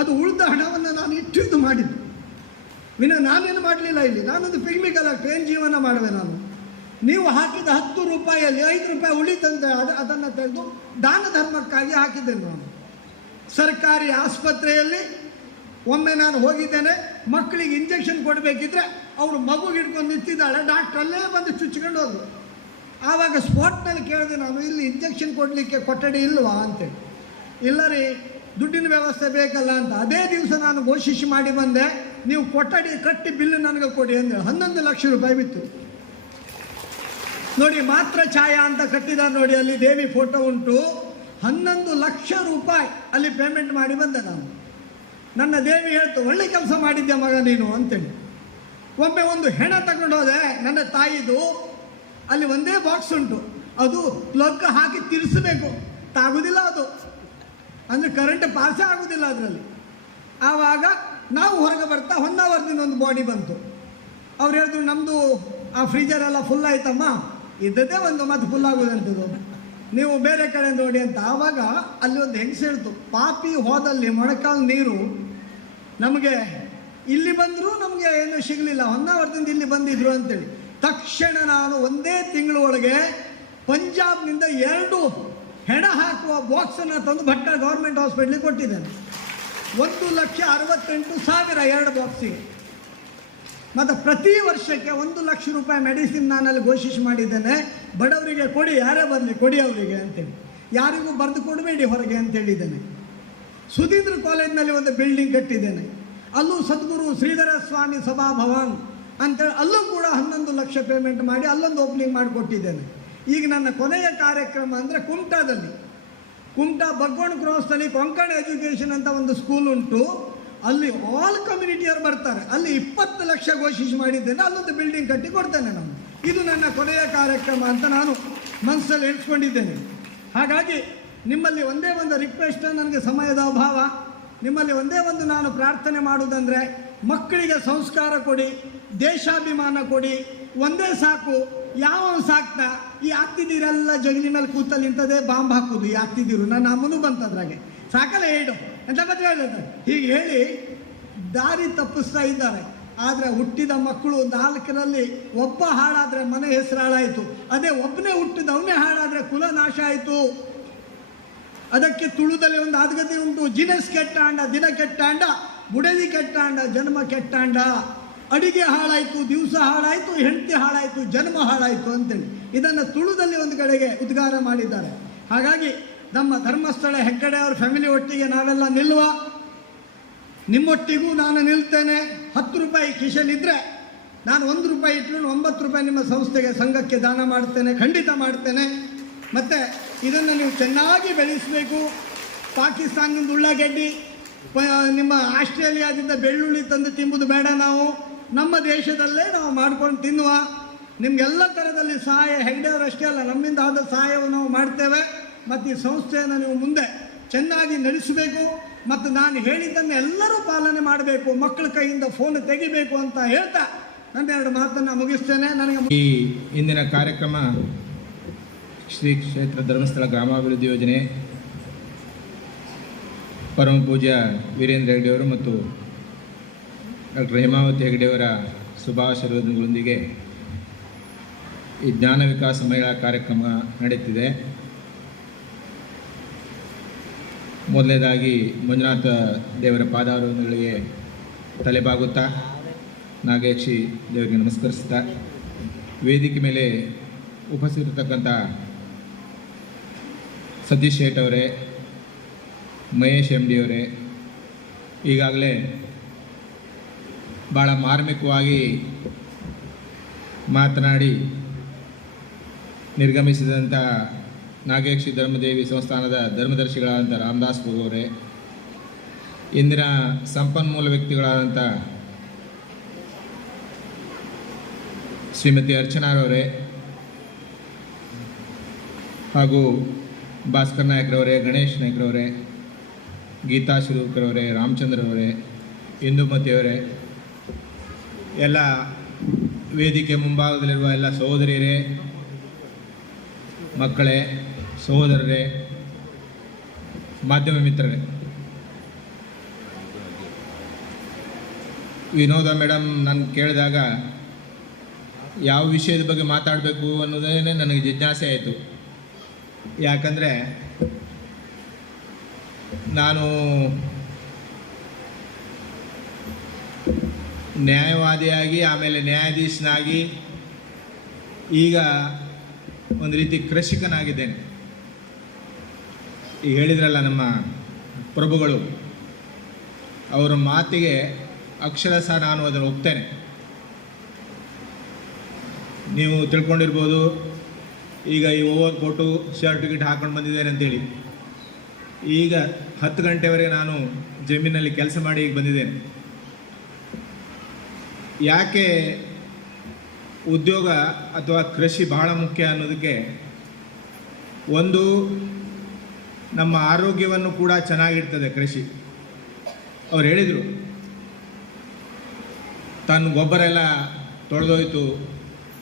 ಅದು ಉಳಿದ ಹಣವನ್ನು ನಾನು ಇಟ್ಟಿದ್ದು ಮಾಡಿದ್ದು ವಿನ ನಾನೇನು ಮಾಡಲಿಲ್ಲ. ಇಲ್ಲಿ ನಾನೊಂದು ಪಿಗ್ಮಿ ಕಲೆಕ್ಟರ್, ಏನು ಜೀವನ ಮಾಡುವೆ ನಾನು? ನೀವು ಹಾಕಿದ 10 ರೂಪಾಯಿಯಲ್ಲಿ 5 ರೂಪಾಯಿ ಉಳಿತಂತೆ ಅದನ್ನು ತೆಗೆದು ದಾನ ಧರ್ಮಕ್ಕಾಗಿ ಹಾಕಿದ್ದೇನೆ ನಾನು. ಸರ್ಕಾರಿ ಆಸ್ಪತ್ರೆಯಲ್ಲಿ ಒಮ್ಮೆ ನಾನು ಹೋಗಿದ್ದೇನೆ. ಮಕ್ಕಳಿಗೆ ಇಂಜೆಕ್ಷನ್ ಕೊಡಬೇಕಿದ್ರೆ ಅವರು ಮಗು ಹಿಡ್ಕೊಂಡು ನಿಂತಿದ್ದಾಳೆ, ಡಾಕ್ಟ್ರ್ ಅಲ್ಲೇ ಬಂದು ಚುಚ್ಕೊಂಡು ಹೋದ್ರು. ಆವಾಗ ಸ್ಪಾಟ್ನಲ್ಲಿ ಕೇಳಿದೆ ನಾನು, ಇಲ್ಲಿ ಇಂಜೆಕ್ಷನ್ ಕೊಡಲಿಕ್ಕೆ ಕೊಠಡಿ ಇಲ್ವಾ ಅಂತೇಳಿ. ಇಲ್ಲ ರೀ, ದುಡ್ಡಿನ ವ್ಯವಸ್ಥೆ ಬೇಕಲ್ಲ ಅಂತ. ಅದೇ ದಿವಸ ನಾನು ಘೋಷಿಸಿ ಮಾಡಿ ಬಂದೆ, ನೀವು ಕೊಠಡಿ ಕಟ್ಟಿ ಬಿಲ್ ನನಗೆ ಕೊಡಿ ಅಂದೇಳಿ 11 ಲಕ್ಷ ರೂಪಾಯಿ ಬಿತ್ತು ನೋಡಿ. ಮಾತ್ರ ಛಾಯಾ ಅಂತ ಕಟ್ಟಿದ್ದಾರೆ ನೋಡಿ, ಅಲ್ಲಿ ದೇವಿ ಫೋಟೋ ಉಂಟು. 11 ಲಕ್ಷ ರೂಪಾಯಿ ಅಲ್ಲಿ ಪೇಮೆಂಟ್ ಮಾಡಿ ಬಂದೆ ನಾನು. ನನ್ನ ದೇವಿ ಹೇಳ್ತು, ಒಳ್ಳೆ ಕೆಲಸ ಮಾಡಿದ್ದೆ ಮಗ ನೀನು ಅಂತೇಳಿ. ಒಮ್ಮೆ ಒಂದು ಹೆಣ ತಗೊಂಡು ಹೋದೆ ನನ್ನ ತಾಯಿದು. ಅಲ್ಲಿ ಒಂದೇ ಬಾಕ್ಸ್ ಉಂಟು, ಅದು ಪ್ಲಗ್ ಹಾಕಿ ತಿರ್ಸಬೇಕು, ತಾಗುದಿಲ್ಲ ಅದು, ಅಂದರೆ ಕರೆಂಟ್ ಪಾಸೇ ಆಗೋದಿಲ್ಲ ಅದರಲ್ಲಿ. ಆವಾಗ ನಾವು ಹೊರಗೆ ಬರ್ತಾ ಹೊನ್ನಾವರದಿಂದ ಒಂದು ಬಾಡಿ ಬಂತು. ಅವ್ರು ಹೇಳಿದ್ರು, ನಮ್ಮದು ಆ ಫ್ರೀಜರ್ ಎಲ್ಲ ಫುಲ್ ಆಯ್ತಮ್ಮ, ಇದ್ದದ್ದೇ ಒಂದು ಮತ್ತೆ ಫುಲ್ ಆಗೋದಂಥದ್ದು, ನೀವು ಬೇರೆ ಕಡೆ ನೋಡಿ ಅಂತ. ಆವಾಗ ಅಲ್ಲಿ ಒಂದು ಹೆಂಗಸು ಹೇಳ್ತು, ಪಾಪಿ ಹೋದಲ್ಲಿ ಮೊಳಕಾಲು ನೀರು ನಮಗೆ ಇಲ್ಲಿ ಬಂದರೂ ನಮಗೆ ಏನೂ ಸಿಗಲಿಲ್ಲ, ಹೊನ್ನಾವರದಿಂದ ಇಲ್ಲಿ ಬಂದಿದ್ರು ಅಂತೇಳಿ. ತಕ್ಷಣ ನಾನು ಒಂದೇ ತಿಂಗಳ ಒಳಗೆ ಪಂಜಾಬ್ನಿಂದ 2 ಹೆಣ ಹಾಕುವ ಬಾಕ್ಸನ್ನು ತಂದು ಭಟ್ಕಳ ಗೌರ್ಮೆಂಟ್ ಹಾಸ್ಪಿಟ್ಲಿಗೆ ಕೊಟ್ಟಿದ್ದೇನೆ. 1,68,000 2 ಬಾಕ್ಸಿಗೆ. ಮತ್ತು ಪ್ರತಿ ವರ್ಷಕ್ಕೆ 1 ಲಕ್ಷ ರೂಪಾಯಿ ಮೆಡಿಸಿನ್ ನಾನಲ್ಲಿ ಘೋಷಿಸಿ ಮಾಡಿದ್ದೇನೆ. ಬಡವರಿಗೆ ಕೊಡಿ, ಯಾರೇ ಬರಲಿ ಕೊಡಿ ಅವರಿಗೆ ಅಂತೇಳಿ, ಯಾರಿಗೂ ಬರೆದು ಕೊಡಬೇಡಿ ಹೊರಗೆ ಅಂತೇಳಿದ್ದೇನೆ. ಸುಧೀಂದ್ರ ಕಾಲೇಜ್ನಲ್ಲಿ ಒಂದು ಬಿಲ್ಡಿಂಗ್ ಕಟ್ಟಿದ್ದೇನೆ, ಅಲ್ಲೂ ಸದ್ಗುರು ಶ್ರೀಧರ ಸ್ವಾಮಿ ಸಭಾಭವನ್ ಅಂತೇಳಿ ಅಲ್ಲೂ ಕೂಡ 11 ಲಕ್ಷ ಪೇಮೆಂಟ್ ಮಾಡಿ ಅಲ್ಲೊಂದು ಓಪನಿಂಗ್ ಮಾಡಿಕೊಟ್ಟಿದ್ದೇನೆ. ಈಗ ನನ್ನ ಕೊನೆಯ ಕಾರ್ಯಕ್ರಮ ಅಂದರೆ ಕುಮಟಾದಲ್ಲಿ, ಕುಮಟಾ ಬಗ್ಗೋಣ ಕ್ರಾಸ್ನಲ್ಲಿ ಕೊಂಕಣ ಎಜುಕೇಷನ್ ಅಂತ ಒಂದು ಸ್ಕೂಲ್ ಉಂಟು. ಅಲ್ಲಿ ಆಲ್ ಕಮ್ಯುನಿಟಿಯವರು ಬರ್ತಾರೆ, ಅಲ್ಲಿ 20 ಲಕ್ಷ ಘೋಷಿಸಿ ಮಾಡಿದ್ದೇನೆ, ಅಲ್ಲೊಂದು ಬಿಲ್ಡಿಂಗ್ ಕಟ್ಟಿ ಕೊಡ್ತೇನೆ ನಾನು. ಇದು ನನ್ನ ಕೊನೆಯ ಕಾರ್ಯಕ್ರಮ ಅಂತ ನಾನು ಮನಸ್ಸಲ್ಲಿ ಇಟ್ಕೊಂಡಿದ್ದೇನೆ. ಹಾಗಾಗಿ ನಿಮ್ಮಲ್ಲಿ ಒಂದೇ ಒಂದು ರಿಕ್ವೆಸ್ಟ್, ನನಗೆ ಸಮಯದ ಅಭಾವ, ನಿಮ್ಮಲ್ಲಿ ಒಂದೇ ಒಂದು ನಾನು ಪ್ರಾರ್ಥನೆ ಮಾಡುವುದಂದರೆ, ಮಕ್ಕಳಿಗೆ ಸಂಸ್ಕಾರ ಕೊಡಿ, ದೇಶಾಭಿಮಾನ ಕೊಡಿ, ಒಂದೇ ಸಾಕು. ಯಾವ ಸಾಕ್ತಾ ಈ ಆಗ್ತಿದ್ದೀರೆಲ್ಲ ಜಗಲಿ ಮೇಲೆ ಕೂತಲ್ಲಿ ಇಂಥದ್ದೇ ಬಾಂಬ್ ಹಾಕೋದು ಈ ಆಗ್ತಿದ್ದೀರು. ನನ್ನ ಅಮ್ಮನೂ ಬಂತದ್ರಾಗೆ, ಸಾಕಲ್ಲ ಹೇಳು ಎಂತ ಮತ್ತೆ ಹೇಳಿದ್ರೆ ಹೀಗೆ ಹೇಳಿ ದಾರಿ ತಪ್ಪಿಸ್ತಾ ಇದ್ದಾರೆ. ಆದರೆ ಹುಟ್ಟಿದ ಮಕ್ಕಳು 4ರಲ್ಲಿ ಒಬ್ಬ ಹಾಳಾದರೆ ಮನೆ ಹೆಸರು ಹಾಳಾಯಿತು, ಅದೇ ಒಬ್ಬನೇ ಹುಟ್ಟಿದವನೇ ಹಾಳಾದರೆ ಕುಲ ನಾಶ ಆಯಿತು. ಅದಕ್ಕೆ ತುಳುದಲ್ಲಿ ಒಂದು ಆದ್ಗತೆ ಉಂಟು, ಜಿನಸ್ ಕೆಟ್ಟಾಂಡ ದಿನ ಕೆಟ್ಟಾಂಡ, ಬುಡದಿ ಕೆಟ್ಟಾಂಡ ಜನ್ಮ ಕೆಟ್ಟಾಂಡ. ಅಡಿಗೆ ಹಾಳಾಯಿತು, ದಿವಸ ಹಾಳಾಯಿತು, ಹೆಂಡತಿ ಹಾಳಾಯಿತು, ಜನ್ಮ ಹಾಳಾಯಿತು ಅಂತೇಳಿ ಇದನ್ನು ತುಳುದಲ್ಲಿ ಒಂದು ಕಡೆಗೆ ಉದ್ಗಾರ ಮಾಡಿದ್ದಾರೆ. ಹಾಗಾಗಿ ನಮ್ಮ ಧರ್ಮಸ್ಥಳ ಹೆಗ್ಗಡೆ ಅವ್ರ ಫ್ಯಾಮಿಲಿ ಒಟ್ಟಿಗೆ ನಾವೆಲ್ಲ ನಿಲ್ಲುವ, ನಿಮ್ಮೊಟ್ಟಿಗೂ ನಾನು ನಿಲ್ತೇನೆ. 10 ರೂಪಾಯಿ ಕಿಶನಿದ್ರೆ ನಾನು 1 ರೂಪಾಯಿ ಇಟ್ಟರು 9 ರೂಪಾಯಿ ನಿಮ್ಮ ಸಂಸ್ಥೆಗೆ ಸಂಘಕ್ಕೆ ದಾನ ಮಾಡ್ತೇನೆ, ಖಂಡಿತ ಮಾಡ್ತೇನೆ. ಮತ್ತು ಇದನ್ನು ನೀವು ಚೆನ್ನಾಗಿ ಬೆಳೆಸಬೇಕು. ಪಾಕಿಸ್ತಾನದಿಂದ ಉಳ್ಳಾಗಡ್ಡಿ, ನಿಮ್ಮ ಆಸ್ಟ್ರೇಲಿಯಾದಿಂದ ಬೆಳ್ಳುಳ್ಳಿ ತಂದು ತಿಂಬುದು ಬೇಡ. ನಾವು ನಮ್ಮ ದೇಶದಲ್ಲೇ ನಾವು ಮಾಡ್ಕೊಂಡು ತಿನ್ನುವ. ನಿಮಗೆಲ್ಲ ಥರದಲ್ಲಿ ಸಹಾಯ ಹೆಗ್ಡೆಯವರಷ್ಟೇ ಅಲ್ಲ, ನಮ್ಮಿಂದ ಆದ ಸಹಾಯವನ್ನು ನಾವು ಮಾಡ್ತೇವೆ. ಮತ್ತು ಈ ಸಂಸ್ಥೆಯನ್ನು ನೀವು ಮುಂದೆ ಚೆನ್ನಾಗಿ ನಡೆಸಬೇಕು. ಮತ್ತು ನಾನು ಹೇಳಿದ್ದನ್ನು ಎಲ್ಲರೂ ಪಾಲನೆ ಮಾಡಬೇಕು, ಮಕ್ಕಳ ಕೈಯಿಂದ ಫೋನ್ ತೆಗಿಬೇಕು ಅಂತ ಹೇಳ್ತಾ ನನ್ನ 2 ಮಾತನ್ನು ಮುಗಿಸ್ತೇನೆ. ನನಗೆ ಈ ಇಂದಿನ ಕಾರ್ಯಕ್ರಮ ಶ್ರೀ ಕ್ಷೇತ್ರ ಧರ್ಮಸ್ಥಳ ಗ್ರಾಮಾಭಿವೃದ್ಧಿ ಯೋಜನೆ ಪರಮ ಪೂಜ್ಯ ವೀರೇಂದ್ರ ಹೆಗ್ಡೆಯವರು ಮತ್ತು ಡಾಕ್ಟರ್ ಹೇಮಾವತಿ ಹೆಗ್ಡೆಯವರ ಶುಭಾಶೀರ್ವಾದಗಳೊಂದಿಗೆ ಈ ಜ್ಞಾನ ವಿಕಾಸ ಮಹಿಳಾ ಕಾರ್ಯಕ್ರಮ ನಡೆಯುತ್ತಿದೆ. ಮೊದಲನೇದಾಗಿ ಮಂಜುನಾಥ ದೇವರ ಪಾದಾರಗಳಿಗೆ ತಲೆಬಾಗುತ್ತಾ ನಾಗೇಕ್ಷಿ ದೇವರಿಗೆ ನಮಸ್ಕರಿಸ್ತಾ, ವೇದಿಕೆ ಮೇಲೆ ಉಪಸ್ಥಿತರ್ತಕ್ಕಂಥ ಸತೀಶ್ ಶೇಟ್ ಅವರೇ, ಮಹೇಶ್ ಎಮ್ ಡಿ ಅವರೇ, ಈಗಾಗಲೇ ಭಾಳ ಮಾರ್ಮಿಕವಾಗಿ ಮಾತನಾಡಿ ನಿರ್ಗಮಿಸಿದಂಥ ನಾಗೇಕ್ಷಿ ಧರ್ಮದೇವಿ ಸಂಸ್ಥಾನದ ಧರ್ಮದರ್ಶಿಗಳಾದಂಥ ರಾಮದಾಸ್ ಪ್ರಭು ಅವರೇ, ಇಂದಿನ ಸಂಪನ್ಮೂಲ ವ್ಯಕ್ತಿಗಳಾದಂಥ ಶ್ರೀಮತಿ ಅರ್ಚನಾರವರೇ ಹಾಗೂ ಭಾಸ್ಕರ್ ನಾಯಕ್ರವರೇ, ಗಣೇಶ್ ನಾಯಕ್ರವರೇ, ಗೀತಾ ಶಿರೂರ್ಕರವರೇ, ರಾಮಚಂದ್ರವರೇ, ಇಂದುಮತಿಯವರೇ, ಎಲ್ಲ ವೇದಿಕೆ ಮುಂಭಾಗದಲ್ಲಿರುವ ಎಲ್ಲ ಸಹೋದರಿಯರೇ, ಮಕ್ಕಳೇ, ಸಹೋದರರೇ, ಮಾಧ್ಯಮ ಮಿತ್ರರೇ, ವಿನೋದ ಮೇಡಮ್ ನಾನು ಕೇಳಿದಾಗ ಯಾವ ವಿಷಯದ ಬಗ್ಗೆ ಮಾತಾಡಬೇಕು ಅನ್ನೋದೇ ನನಗೆ ಜಿಜ್ಞಾಸೆ ಆಯಿತು. ಯಾಕಂದರೆ ನಾನು ನ್ಯಾಯವಾದಿಯಾಗಿ ಆಮೇಲೆ ನ್ಯಾಯಾಧೀಶನಾಗಿ ಈಗ ಒಂದು ರೀತಿ ಕೃಷಿಕನಾಗಿದ್ದೇನೆ. ಈಗ ಹೇಳಿದ್ರಲ್ಲ ನಮ್ಮ ಪ್ರಭುಗಳು, ಅವರ ಮಾತಿಗೆ ಅಕ್ಷರಶಃ ನಾನು ಅದನ್ನು ಒಪ್ತೇನೆ. ನೀವು ತಿಳ್ಕೊಂಡಿರ್ಬೋದು, ಈಗ ಈ ಓವರ್ ಕೋಟು ಶರ್ಟ್ ಗಿಟ್ ಹಾಕೊಂಡು ಬಂದಿದ್ದೇನೆ ಅಂತೇಳಿ. ಈಗ 10 ಗಂಟೆವರೆಗೆ ನಾನು ಜಮೀನಲ್ಲಿ ಕೆಲಸ ಮಾಡಿ ಈಗ ಬಂದಿದ್ದೇನೆ. ಯಾಕೆ ಉದ್ಯೋಗ ಅಥವಾ ಕೃಷಿ ಬಹಳ ಮುಖ್ಯ ಅನ್ನೋದಕ್ಕೆ, ಒಂದು ನಮ್ಮ ಆರೋಗ್ಯವನ್ನು ಕೂಡ ಚೆನ್ನಾಗಿರ್ತದೆ ಕೃಷಿ. ಅವ್ರು ಹೇಳಿದರು, ತಾನು ಗೊಬ್ಬರ ಎಲ್ಲ ತೊಳೆದೋಯ್ತು,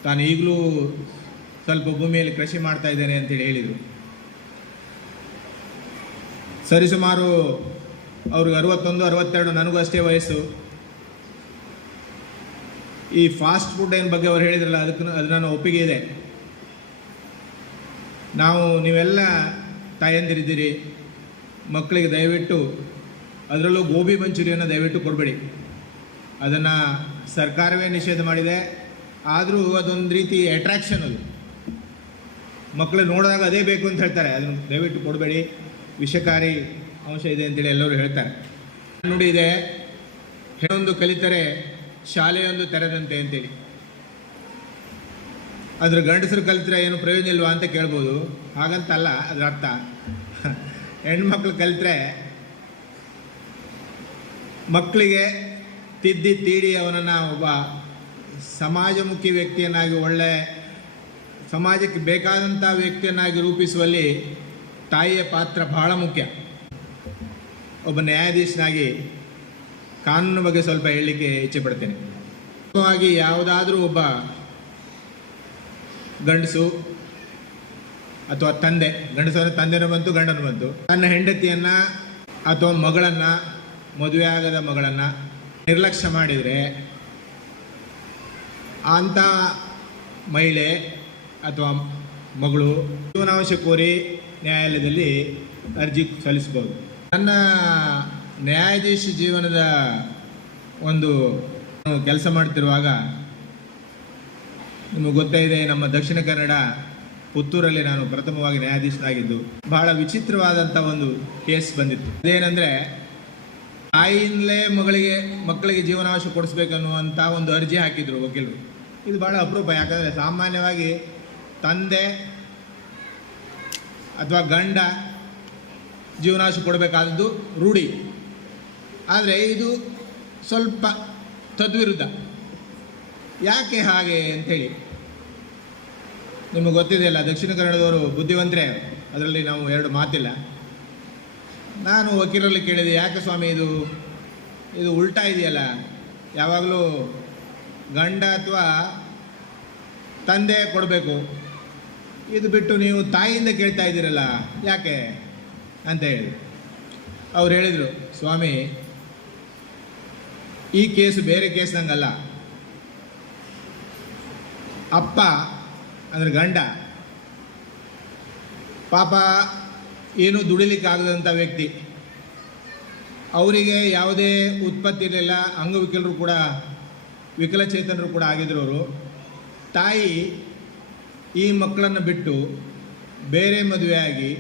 ತಾನು ಈಗಲೂ ಸ್ವಲ್ಪ ಭೂಮಿಯಲ್ಲಿ ಕೃಷಿ ಮಾಡ್ತಾ ಇದ್ದೇನೆ ಅಂತೇಳಿ ಹೇಳಿದರು. ಸರಿಸುಮಾರು ಅವ್ರಿಗೆ 61-62, ನನಗೂ ಅಷ್ಟೇ ವಯಸ್ಸು. ಈ ಫಾಸ್ಟ್ ಫುಡ್ ಏನು ಬಗ್ಗೆ ಅವ್ರು ಹೇಳಿದ್ರಲ್ಲ, ಅದು ನನ್ನ ಒಪ್ಪಿಗೆ ಇದೆ. ನೀವೆಲ್ಲ ತಾಯಂದಿರಿದ್ದೀರಿ, ಮಕ್ಕಳಿಗೆ ದಯವಿಟ್ಟು, ಅದರಲ್ಲೂ ಗೋಬಿ ಮಂಚೂರಿಯನ್ನು ದಯವಿಟ್ಟು ಕೊಡಬೇಡಿ. ಅದನ್ನು ಸರ್ಕಾರವೇ ನಿಷೇಧ ಮಾಡಿದೆ. ಆದರೂ ಅದೊಂದು ರೀತಿ ಅಟ್ರಾಕ್ಷನ್, ಅದು ಮಕ್ಕಳು ನೋಡಿದಾಗ ಅದೇ ಬೇಕು ಅಂತ ಹೇಳ್ತಾರೆ. ಅದನ್ನು ದಯವಿಟ್ಟು ಕೊಡಬೇಡಿ, ವಿಷಕಾರಿ ಅಂಶ ಇದೆ ಅಂತೇಳಿ ಎಲ್ಲರೂ ಹೇಳ್ತಾರೆ. ನುಡಿ ಇದೆ, ಹೆಣ್ಣೊಂದು ಕಲಿತರೆ ಶಾಲೆಯೊಂದು ತೆರೆದಂತೆ ಅಂತೇಳಿ. ಅದ್ರ ಗಂಡಸರು ಕಲಿತರೆ ಏನು ಪ್ರಯೋಜನ ಇಲ್ವಾ ಅಂತ ಕೇಳ್ಬೋದು. ಹಾಗಂತಲ್ಲ ಅದರ ಅರ್ಥ. ಹೆಣ್ಮಕ್ಳು ಕಲಿತರೆ ಮಕ್ಕಳಿಗೆ ತಿದ್ದಿ ತೀಡಿ ಅವನನ್ನು ಒಬ್ಬ ಸಮಾಜಮುಖಿ ವ್ಯಕ್ತಿಯನ್ನಾಗಿ, ಒಳ್ಳೆ ಸಮಾಜಕ್ಕೆ ಬೇಕಾದಂಥ ವ್ಯಕ್ತಿಯನ್ನಾಗಿ ರೂಪಿಸುವಲ್ಲಿ ತಾಯಿಯ ಪಾತ್ರ ಬಹಳ ಮುಖ್ಯ. ಒಬ್ಬ ನ್ಯಾಯಾಧೀಶನಾಗಿ ಕಾನೂನು ಬಗ್ಗೆ ಸ್ವಲ್ಪ ಹೇಳಲಿಕ್ಕೆ ಇಚ್ಛೆ ಪಡ್ತೇನೆ. ಮುಖ್ಯವಾಗಿ ಯಾವುದಾದ್ರೂ ಒಬ್ಬ ಗಂಡಸು ಅಥವಾ ತಂದೆ, ಗಂಡಸರ ತಂದೆನೂ ಬಂತು, ಗಂಡನೂ ಬಂತು, ತನ್ನ ಹೆಂಡತಿಯನ್ನು ಅಥವಾ ಮಗಳನ್ನು, ಮದುವೆ ಆಗದ ಮಗಳನ್ನು ನಿರ್ಲಕ್ಷ್ಯ ಮಾಡಿದರೆ ಅಂಥ ಮಹಿಳೆ ಅಥವಾ ಮಗಳು ಜೀವನಾಂಶ ಕೋರಿ ನ್ಯಾಯಾಲಯದಲ್ಲಿ ಅರ್ಜಿ ಸಲ್ಲಿಸಬಹುದು. ನನ್ನ ನ್ಯಾಯಾಧೀಶ ಜೀವನದ ಒಂದು ಕೆಲಸ ಮಾಡ್ತಿರುವಾಗ ನಿಮಗೆ ಗೊತ್ತೇ ಇದೆ, ನಮ್ಮ ದಕ್ಷಿಣ ಕನ್ನಡ ಪುತ್ತೂರಲ್ಲಿ ನಾನು ಪ್ರಥಮವಾಗಿ ನ್ಯಾಯಾಧೀಶನಾಗಿದ್ದು. ಬಹಳ ವಿಚಿತ್ರವಾದಂಥ ಒಂದು ಕೇಸ್ ಬಂದಿತ್ತು. ಅದೇನೆಂದರೆ, ತಾಯಿಯಿಂದಲೇ ಮಕ್ಕಳಿಗೆ ಜೀವನಾಂಶ ಕೊಡಿಸ್ಬೇಕನ್ನುವಂಥ ಒಂದು ಅರ್ಜಿ ಹಾಕಿದ್ರು ವಕೀಲರು. ಇದು ಭಾಳ ಅಪರೂಪ. ಯಾಕಂದರೆ ಸಾಮಾನ್ಯವಾಗಿ ತಂದೆ ಅಥವಾ ಗಂಡ ಜೀವನಾಂಶ ಕೊಡಬೇಕಾದದ್ದು ರೂಢಿ. ಆದರೆ ಇದು ಸ್ವಲ್ಪ ತದ್ವಿರುದ್ಧ. ಯಾಕೆ ಹಾಗೆ ಅಂಥೇಳಿ ನಿಮಗೆ ಗೊತ್ತಿದೆಯಲ್ಲ, ದಕ್ಷಿಣ ಕನ್ನಡದವರು ಬುದ್ಧಿವಂತರೇ, ಅದರಲ್ಲಿ ನಾವು ಎರಡು ಮಾತಿಲ್ಲ. ನಾನು ವಕೀಲರಲ್ಲಿ ಕೇಳಿದೆ, ಯಾಕೆ ಸ್ವಾಮಿ ಇದು ಉಲ್ಟಾ ಇದೆಯಲ್ಲ, ಯಾವಾಗಲೂ ಗಂಡ ಅಥವಾ ತಂದೆ ಕೊಡಬೇಕು, ಇದು ಬಿಟ್ಟು ನೀವು ತಾಯಿಯಿಂದ ಕೇಳ್ತಾ ಇದ್ದೀರಲ್ಲ ಯಾಕೆ ಅಂತ ಹೇಳಿ. ಅವ್ರು ಹೇಳಿದರು, ಸ್ವಾಮಿ ಈ ಕೇಸು ಬೇರೆ ಕೇಸ್ ನಂಗಲ್ಲ. ಅಪ್ಪ ಅಂದರೆ ಗಂಡ ಪಾಪ ಏನೂ ದುಡಿಲಿಕ್ಕಾಗದಂಥ ವ್ಯಕ್ತಿ, ಅವರಿಗೆ ಯಾವುದೇ ಉತ್ಪತ್ತಿ ಇರಲಿಲ್ಲ, ಅಂಗವಿಕಲರು ಕೂಡ, ವಿಕಲಚೇತನರು ಕೂಡ ಆಗಿದ್ರು ಅವರು. ತಾಯಿ ಈ ಮಕ್ಕಳನ್ನು ಬಿಟ್ಟು ಬೇರೆ ಮದುವೆಯಾಗಿ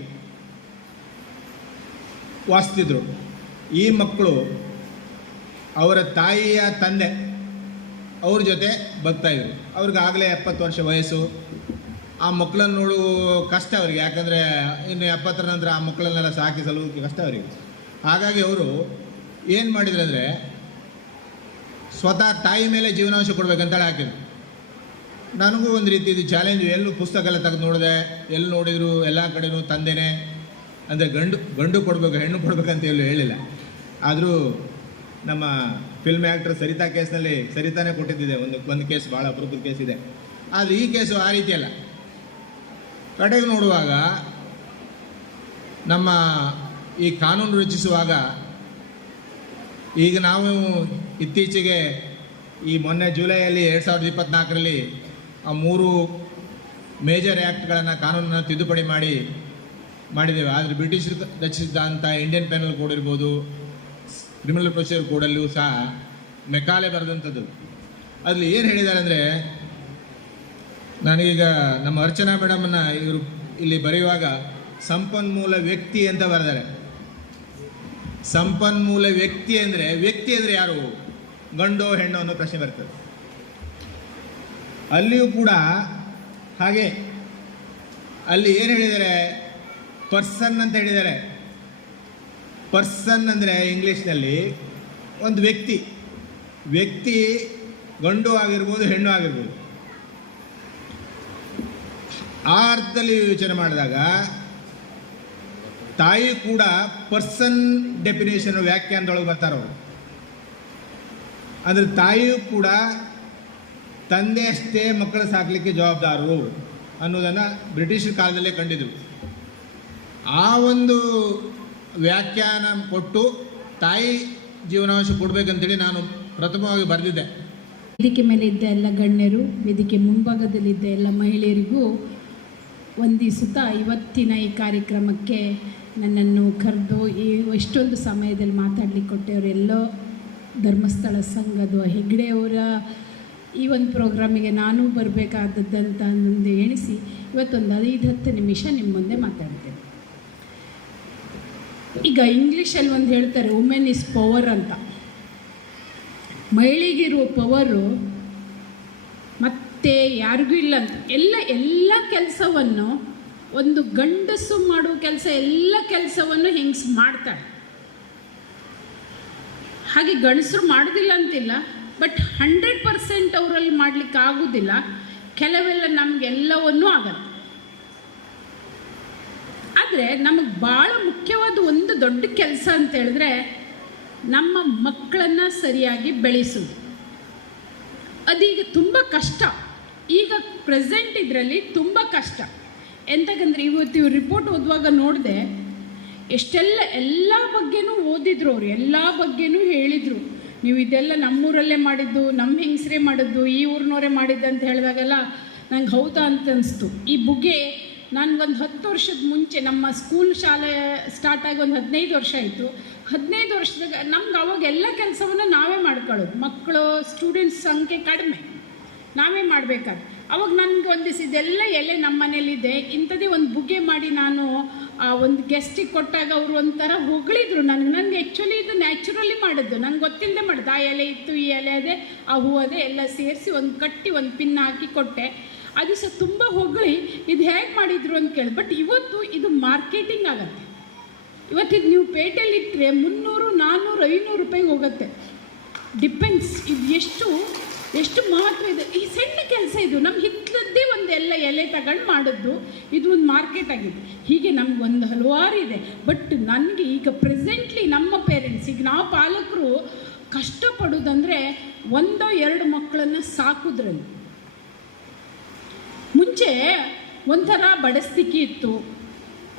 ವಾಸಿಸ್ತಿದ್ರು. ಈ ಮಕ್ಕಳು ಅವರ ತಾಯಿಯ ತಂದೆ ಅವ್ರ ಜೊತೆ ಬರ್ತಾಯಿದ್ರು. ಅವ್ರಿಗಾಗಲೇ 70 ವರ್ಷ ವಯಸ್ಸು. ಆ ಮಕ್ಕಳನ್ನು ನೋಡುವ ಕಷ್ಟ ಅವರಿಗೆ, ಯಾಕಂದರೆ ಇನ್ನು 70ರ ನಂತರ ಆ ಮಕ್ಕಳನ್ನೆಲ್ಲ ಸಾಕಿ ಸಲುವುದಕ್ಕೆ ಕಷ್ಟ ಅವರಿಗೆ. ಹಾಗಾಗಿ ಅವರು ಏನು ಮಾಡಿದ್ರು ಅಂದರೆ, ಸ್ವತಃ ತಾಯಿ ಮೇಲೆ ಜೀವನಾಂಶ ಕೊಡಬೇಕಂತೇಳಿ ಹಾಕಿದ್ರು. ನನಗೂ ಒಂದು ರೀತಿ ಇದು ಚಾಲೆಂಜು. ಎಲ್ಲೂ ಪುಸ್ತಕ ಎಲ್ಲ ತೆಗೆದು ನೋಡಿದೆ, ಎಲ್ಲಿ ನೋಡಿದ್ರು ಎಲ್ಲ ಕಡೆಯೂ ತಂದೆನೇ, ಅಂದರೆ ಗಂಡು ಕೊಡಬೇಕು, ಹೆಣ್ಣು ಕೊಡಬೇಕಂತ ಎಲ್ಲೂ ಹೇಳಿಲ್ಲ. ಆದರೂ ನಮ್ಮ ಫಿಲ್ಮ್ ಆ್ಯಕ್ಟರ್ ಸರಿತಾ ಕೇಸ್ನಲ್ಲಿ ಸರಿತಾನೇ ಕೊಟ್ಟಿದ್ದಿದೆ. ಒಂದು ಕೇಸ್ ಭಾಳ ಅಪರೂಪದ ಕೇಸ್ ಇದೆ. ಆದರೆ ಈ ಕೇಸು ಆ ರೀತಿ ಅಲ್ಲ. ಕಡೆಗೆ ನೋಡುವಾಗ ನಮ್ಮ ಈ ಕಾನೂನು ರಚಿಸುವಾಗ, ಈಗ ನಾವು ಇತ್ತೀಚೆಗೆ ಈ ಮೊನ್ನೆ ಜುಲೈಯಲ್ಲಿ 2024ರಲ್ಲಿ ಆ 3 ಮೇಜರ್ ಆ್ಯಕ್ಟ್ಗಳನ್ನು ಕಾನೂನನ್ನು ತಿದ್ದುಪಡಿ ಮಾಡಿದ್ದೇವೆ. ಆದರೆ ಬ್ರಿಟಿಷರು ರಚಿಸಿದಂಥ ಇಂಡಿಯನ್ ಪೆನಲ್ ಕೋಡ್ ಇರ್ಬೋದು, ಕ್ರಿಮಿನಲ್ ಪ್ರೊಸೀಜರ್ ಕೋಡಲ್ಲೂ ಸಹ ಮೆಕಾಲೆ ಬರೆದಂಥದ್ದು. ಅದರಲ್ಲಿ ಏನು ಹೇಳಿದ್ದಾರೆ ಅಂದರೆ, ನಾನೀಗ ನಮ್ಮ ಅರ್ಚನಾ ಮೇಡಮನ್ನು ಇವರು ಇಲ್ಲಿ ಬರೆಯುವಾಗ ಸಂಪನ್ಮೂಲ ವ್ಯಕ್ತಿ ಅಂತ ಬರೆದಾರೆ. ಸಂಪನ್ಮೂಲ ವ್ಯಕ್ತಿ ಅಂದರೆ ಯಾರು, ಗಂಡೋ ಹೆಣ್ಣೋ ಅನ್ನೋ ಪ್ರಶ್ನೆ ಬರ್ತದೆ. ಅಲ್ಲಿಯೂ ಕೂಡ ಹಾಗೆ ಅಲ್ಲಿ ಏನು ಹೇಳಿದ್ದಾರೆ, ಪರ್ಸನ್ ಅಂತ ಹೇಳಿದ್ದಾರೆ. ಪರ್ಸನ್ ಅಂದರೆ ಇಂಗ್ಲೀಷ್ನಲ್ಲಿ ಒಂದು ವ್ಯಕ್ತಿ ಗಂಡು ಆಗಿರ್ಬೋದು, ಹೆಣ್ಣು ಆಗಿರ್ಬೋದು. ಆ ಅರ್ಥದಲ್ಲಿ ಯೋಚನೆ ಮಾಡಿದಾಗ ತಾಯಿ ಕೂಡ ಪರ್ಸನ್ ಡೆಫಿನೇಷನ್ ವ್ಯಾಖ್ಯಾನದೊಳಗೆ ಬರ್ತಾರವರು. ಅಂದರೆ ತಾಯಿಯೂ ಕೂಡ ತಂದೆ ಅಷ್ಟೇ ಮಕ್ಕಳು ಸಾಕಲಿಕ್ಕೆ ಜವಾಬ್ದಾರರು ಅನ್ನೋದನ್ನು ಬ್ರಿಟಿಷ್ ಕಾಲದಲ್ಲೇ ಕಂಡಿದ್ರು. ಆ ಒಂದು ವ್ಯಾಖ್ಯಾನ ಕೊಟ್ಟು ತಾಯಿ ಜೀವನಾಂಶ ಕೊಡಬೇಕಂತೇಳಿ ನಾನು ಪ್ರಥಮವಾಗಿ ಬರೆದಿದ್ದೆ. ವೇದಿಕೆ ಮೇಲೆ ಇದ್ದ ಎಲ್ಲ ಗಣ್ಯರು, ವೇದಿಕೆ ಮುಂಭಾಗದಲ್ಲಿದ್ದ ಎಲ್ಲ ಮಹಿಳೆಯರಿಗೂ ವಂದಿಸುತ್ತಾ ಇವತ್ತಿನ ಈ ಕಾರ್ಯಕ್ರಮಕ್ಕೆ ನನ್ನನ್ನು ಕರೆದು ಎಷ್ಟೊಂದು ಸಮಯದಲ್ಲಿ ಮಾತಾಡಲಿಕ್ಕೆ ಕೊಟ್ಟವರೆಲ್ಲೋ ಧರ್ಮಸ್ಥಳ ಸಂಘದ ಹೆಗ್ಡೆಯವರ ಈ ಒಂದು ಪ್ರೋಗ್ರಾಮಿಗೆ ನಾನು ಬರಬೇಕಾದದ್ದಂತ ಒಂದು ಎಣಿಸಿ ಇವತ್ತೊಂದು 5-10 ನಿಮಿಷ ನಿಮ್ಮ ಮುಂದೆ ಮಾತಾಡ್ತೇನೆ. ಈಗ ಇಂಗ್ಲೀಷಲ್ಲಿ ಒಂದು ಹೇಳ್ತಾರೆ, ವುಮೆನ್ ಇಸ್ ಪವರ್ ಅಂತ. ಮಹಿಳೆಗಿರುವ ಪವರು ಮತ್ತೆ ಯಾರಿಗೂ ಇಲ್ಲ ಅಂತ. ಎಲ್ಲ ಕೆಲಸವನ್ನು ಒಂದು ಗಂಡಸು ಮಾಡುವ ಕೆಲಸ, ಎಲ್ಲ ಕೆಲಸವನ್ನು ಹೆಂಗಸು ಮಾಡ್ತಾಳೆ. ಹಾಗೆ ಗಂಡಸರು ಮಾಡೋದಿಲ್ಲ ಅಂತಿಲ್ಲ, ಬಟ್ 100% ಅವರಲ್ಲಿ ಮಾಡಲಿಕ್ಕೆ ಆಗೋದಿಲ್ಲ. ಕೆಲವೆಲ್ಲ ನಮಗೆಲ್ಲವನ್ನೂ ಆಗಲ್ಲ. ಆದರೆ ನಮಗೆ ಭಾಳ ಮುಖ್ಯವಾದ ಒಂದು ದೊಡ್ಡ ಕೆಲಸ ಅಂತ ಹೇಳಿದ್ರೆ ನಮ್ಮ ಮಕ್ಕಳನ್ನು ಸರಿಯಾಗಿ ಬೆಳೆಸೋದು. ಅದೀಗ ತುಂಬ ಕಷ್ಟ. ಈಗ ಪ್ರೆಸೆಂಟ್ ಇದರಲ್ಲಿ ತುಂಬ ಕಷ್ಟ. ಎಂತಕ್ಕಂದ್ರೆ ಇವತ್ತು ಇವ್ರು ರಿಪೋರ್ಟ್ ಓದುವಾಗ ನೋಡಿದೆ, ಎಲ್ಲ ಬಗ್ಗೆನೂ ಓದಿದ್ರು ಅವರು, ಎಲ್ಲ ಬಗ್ಗೆನೂ ಹೇಳಿದರು. ನೀವು ಇದೆಲ್ಲ ನಮ್ಮೂರಲ್ಲೇ ಮಾಡಿದ್ದು, ನಮ್ಮ ಹೆಂಗಸರೇ ಮಾಡಿದ್ದು, ಈ ಊರಿನವರೇ ಮಾಡಿದ್ದು ಅಂತ ಹೇಳಿದಾಗೆಲ್ಲ ನಂಗೆ ಹೌದಾ ಅಂತ ಅನಿಸ್ತು. ಈ ಬುಗ್ಗೆ ನನಗೊಂದು 10 ವರ್ಷದ ಮುಂಚೆ ನಮ್ಮ ಸ್ಕೂಲ್ ಶಾಲೆ ಸ್ಟಾರ್ಟ್ ಆಗಿ ಒಂದು 15 ವರ್ಷ ಆಯಿತು. 15 ವರ್ಷದಾಗ ನಮ್ಗೆ ಅವಾಗ ಎಲ್ಲ ಕೆಲಸವನ್ನು ನಾವೇ ಮಾಡ್ಕೊಳ್ಳೋದು. ಮಕ್ಕಳು ಸ್ಟೂಡೆಂಟ್ಸ್ ಸಂಖ್ಯೆ ಕಡಿಮೆ, ನಾವೇ ಮಾಡಬೇಕಾದ್ರೆ. ಅವಾಗ ನನಗೆ ಒಂದಿಸಿದೆಲ್ಲ ಎಲೆ ನಮ್ಮ ಮನೇಲಿದೆ, ಇಂಥದ್ದೇ ಒಂದು ಬುಗ್ಗೆ ಮಾಡಿ ನಾನು ಒಂದು ಗೆಸ್ಟಿಗೆ ಕೊಟ್ಟಾಗ ಅವರು ಒಂಥರ ಹೊಗಳಿದ್ರು ನನಗೆ ಆ್ಯಕ್ಚುಲಿ ಇದು ನ್ಯಾಚುರಲಿ ಮಾಡಿದ್ದು, ನನಗೆ ಗೊತ್ತಿಲ್ಲದೆ ಮಾಡಿದ್ದು. ಆ ಎಲೆ ಇತ್ತು, ಈ ಎಲೆ ಅದೇ, ಆ ಹೂ ಅದೇ ಎಲ್ಲ ಸೇರಿಸಿ ಒಂದು ಕಟ್ಟಿ ಒಂದು ಪಿನ್ ಹಾಕಿ ಕೊಟ್ಟೆ. ಅದು ಸಹ ತುಂಬ ಹೊಗಳಿ ಇದು ಹೇಗೆ ಮಾಡಿದ್ರು ಅಂತ ಕೇಳಿ. ಬಟ್ ಇವತ್ತು ಇದು ಮಾರ್ಕೆಟಿಂಗ್ ಆಗುತ್ತೆ. ಇವತ್ತಿದು ನೀವು ಪೇಟೆಯಲ್ಲಿ ಇಟ್ಟರೆ 300, 400, 500 ರೂಪಾಯಿಗೆ ಹೋಗುತ್ತೆ. ಡಿಪೆಂಡ್ಸ್ ಇದು ಎಷ್ಟು ಮಹತ್ವ ಇದೆ. ಈ ಸಣ್ಣ ಕೆಲಸ ಇದು ನಮ್ಮ ಹಿತ್ತಲದ್ದೇ ಒಂದು ಎಲೆ ತಗೊಂಡು ಮಾಡಿದ್ದು, ಇದು ಒಂದು ಮಾರ್ಕೆಟ್ ಆಗಿದೆ. ಹೀಗೆ ನಮಗೊಂದು ಹಲವಾರು ಇದೆ. ಬಟ್ ನನಗೆ ಈಗ ಪ್ರೆಸೆಂಟ್ಲಿ ನಮ್ಮ ಪೇರೆಂಟ್ಸ್, ಈಗ ನಾವು ಪಾಲಕರು ಕಷ್ಟಪಡೋದಂದರೆ 1-2 ಮಕ್ಕಳನ್ನು ಸಾಕೋದ್ರಲ್ಲಿ. ಮುಂಚೆ ಒಂಥರ ಬಡಸ್ತಿಕೆ ಇತ್ತು,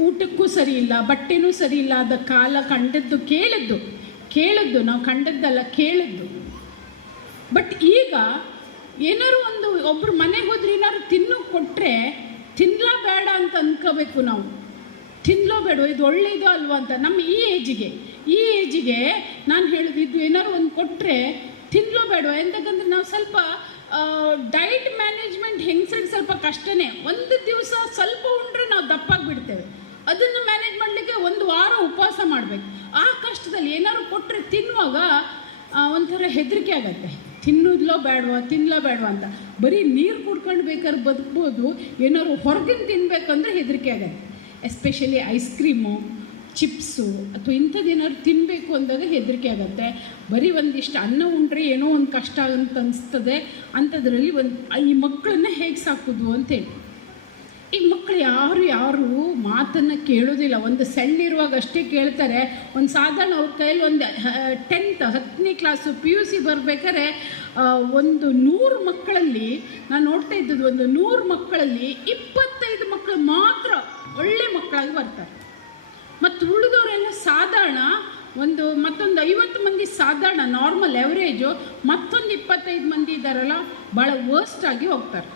ಊಟಕ್ಕೂ ಸರಿ ಇಲ್ಲ, ಬಟ್ಟೆನೂ ಸರಿ ಇಲ್ಲ. ಅದ ಕಾಲ ಕಂಡದ್ದು ಕೇಳಿದ್ದು ನಾವು ಕಂಡದ್ದಲ್ಲ ಕೇಳಿದ್ದು. ಬಟ್ ಈಗ ಏನಾರು ಒಬ್ಬರು ಮನೆಗೆ ಹೋದ್ರೆ ಏನಾದ್ರು ಕೊಟ್ಟರೆ ತಿನ್ನಲೋ ಬೇಡ ಅಂತ ಅಂದ್ಕೋಬೇಕು ನಾವು. ತಿನ್ನಲೋ ಬೇಡ, ಇದು ಒಳ್ಳೆಯದು ಅಲ್ವಾ ಅಂತ. ನಮ್ಮ ಈ ಏಜಿಗೆ ನಾನು ಹೇಳೋದು, ಇದು ಏನಾರು ಒಂದು ಕೊಟ್ಟರೆ ತಿನ್ನಲೋ ಬೇಡ. ಎಂತಕ್ಕಂದ್ರೆ ನಾವು ಸ್ವಲ್ಪ ಡಯಟ್ ಮ್ಯಾನೇಜ್ಮೆಂಟ್ ಹೆಂಗಸರಿಗೆ ಸ್ವಲ್ಪ ಕಷ್ಟನೇ. ಒಂದು ದಿವಸ ಸ್ವಲ್ಪ ಉಂಡ್ರೆ ನಾವು ದಪ್ಪಾಗಿಬಿಡ್ತೇವೆ. ಅದನ್ನು ಮ್ಯಾನೇಜ್ ಮಾಡಲಿಕ್ಕೆ 1 ವಾರ ಉಪವಾಸ ಮಾಡಬೇಕು. ಆ ಕಷ್ಟದಲ್ಲಿ ಏನಾದ್ರು ಕೊಟ್ಟರೆ ತಿನ್ನುವಾಗ ಒಂಥರ ಹೆದರಿಕೆ ಆಗತ್ತೆ, ತಿನ್ನೋದ್ಲೋ ಬೇಡವಾ ಅಂತ. ಬರೀ ನೀರು ಕುಡ್ಕೊಂಡು ಬೇಕಾದ್ರೆ ಬದುಕ್ಬೋದು, ಏನಾದ್ರು ಹೊರಗಿನ ತಿನ್ನಬೇಕಂದ್ರೆ ಹೆದರಿಕೆ ಆಗತ್ತೆ. ಎಸ್ಪೆಷಲಿ ಐಸ್ ಕ್ರೀಮು, ಚಿಪ್ಸು ಅಥವಾ ಇಂಥದ್ದು ಏನಾದ್ರು ತಿನ್ನಬೇಕು ಅಂದಾಗ ಹೆದರಿಕೆ ಆಗುತ್ತೆ. ಬರೀ ಒಂದಿಷ್ಟು ಅನ್ನ ಉಂಡ್ರೆ ಏನೋ ಒಂದು ಕಷ್ಟ ಅಂತ ಅನಿಸ್ತದೆ. ಅಂಥದ್ರಲ್ಲಿ ಈ ಮಕ್ಕಳನ್ನ ಹೇಗೆ ಸಾಕೋದು ಅಂತೇಳಿ. ಈಗ ಮಕ್ಕಳು ಯಾರು ಮಾತನ್ನು ಕೇಳೋದಿಲ್ಲ. ಒಂದು ಸಣ್ಣಿರುವಾಗ ಅಷ್ಟೇ ಕೇಳ್ತಾರೆ. ಒಂದು ಸಾಧಾರಣ ಅವ್ರ ಕೈಯಲ್ಲಿ ಒಂದು 10ನೇ ಕ್ಲಾಸು PUC ಬರಬೇಕಾದ್ರೆ 100 ಮಕ್ಕಳಲ್ಲಿ ನಾನು ನೋಡ್ತಾ ಇದ್ದದ್ದು, 100 ಮಕ್ಕಳಲ್ಲಿ 25 ಮಕ್ಕಳು ಮಾತ್ರ ಒಳ್ಳೆ ಮಕ್ಕಳಾಗಿ ಬರ್ತಾರೆ. ಮತ್ತು ಉಳಿದವರೆಲ್ಲ ಸಾಧಾರಣ ಮತ್ತೊಂದು 50 ಮಂದಿ ಸಾಧಾರಣ ನಾರ್ಮಲ್ ಎವರೇಜು, ಮತ್ತೊಂದು 25 ಮಂದಿ ಇದ್ದಾರಲ್ಲ ಭಾಳ ವರ್ಸ್ಟ್ ಆಗಿ ಹೋಗ್ತಾರೆ.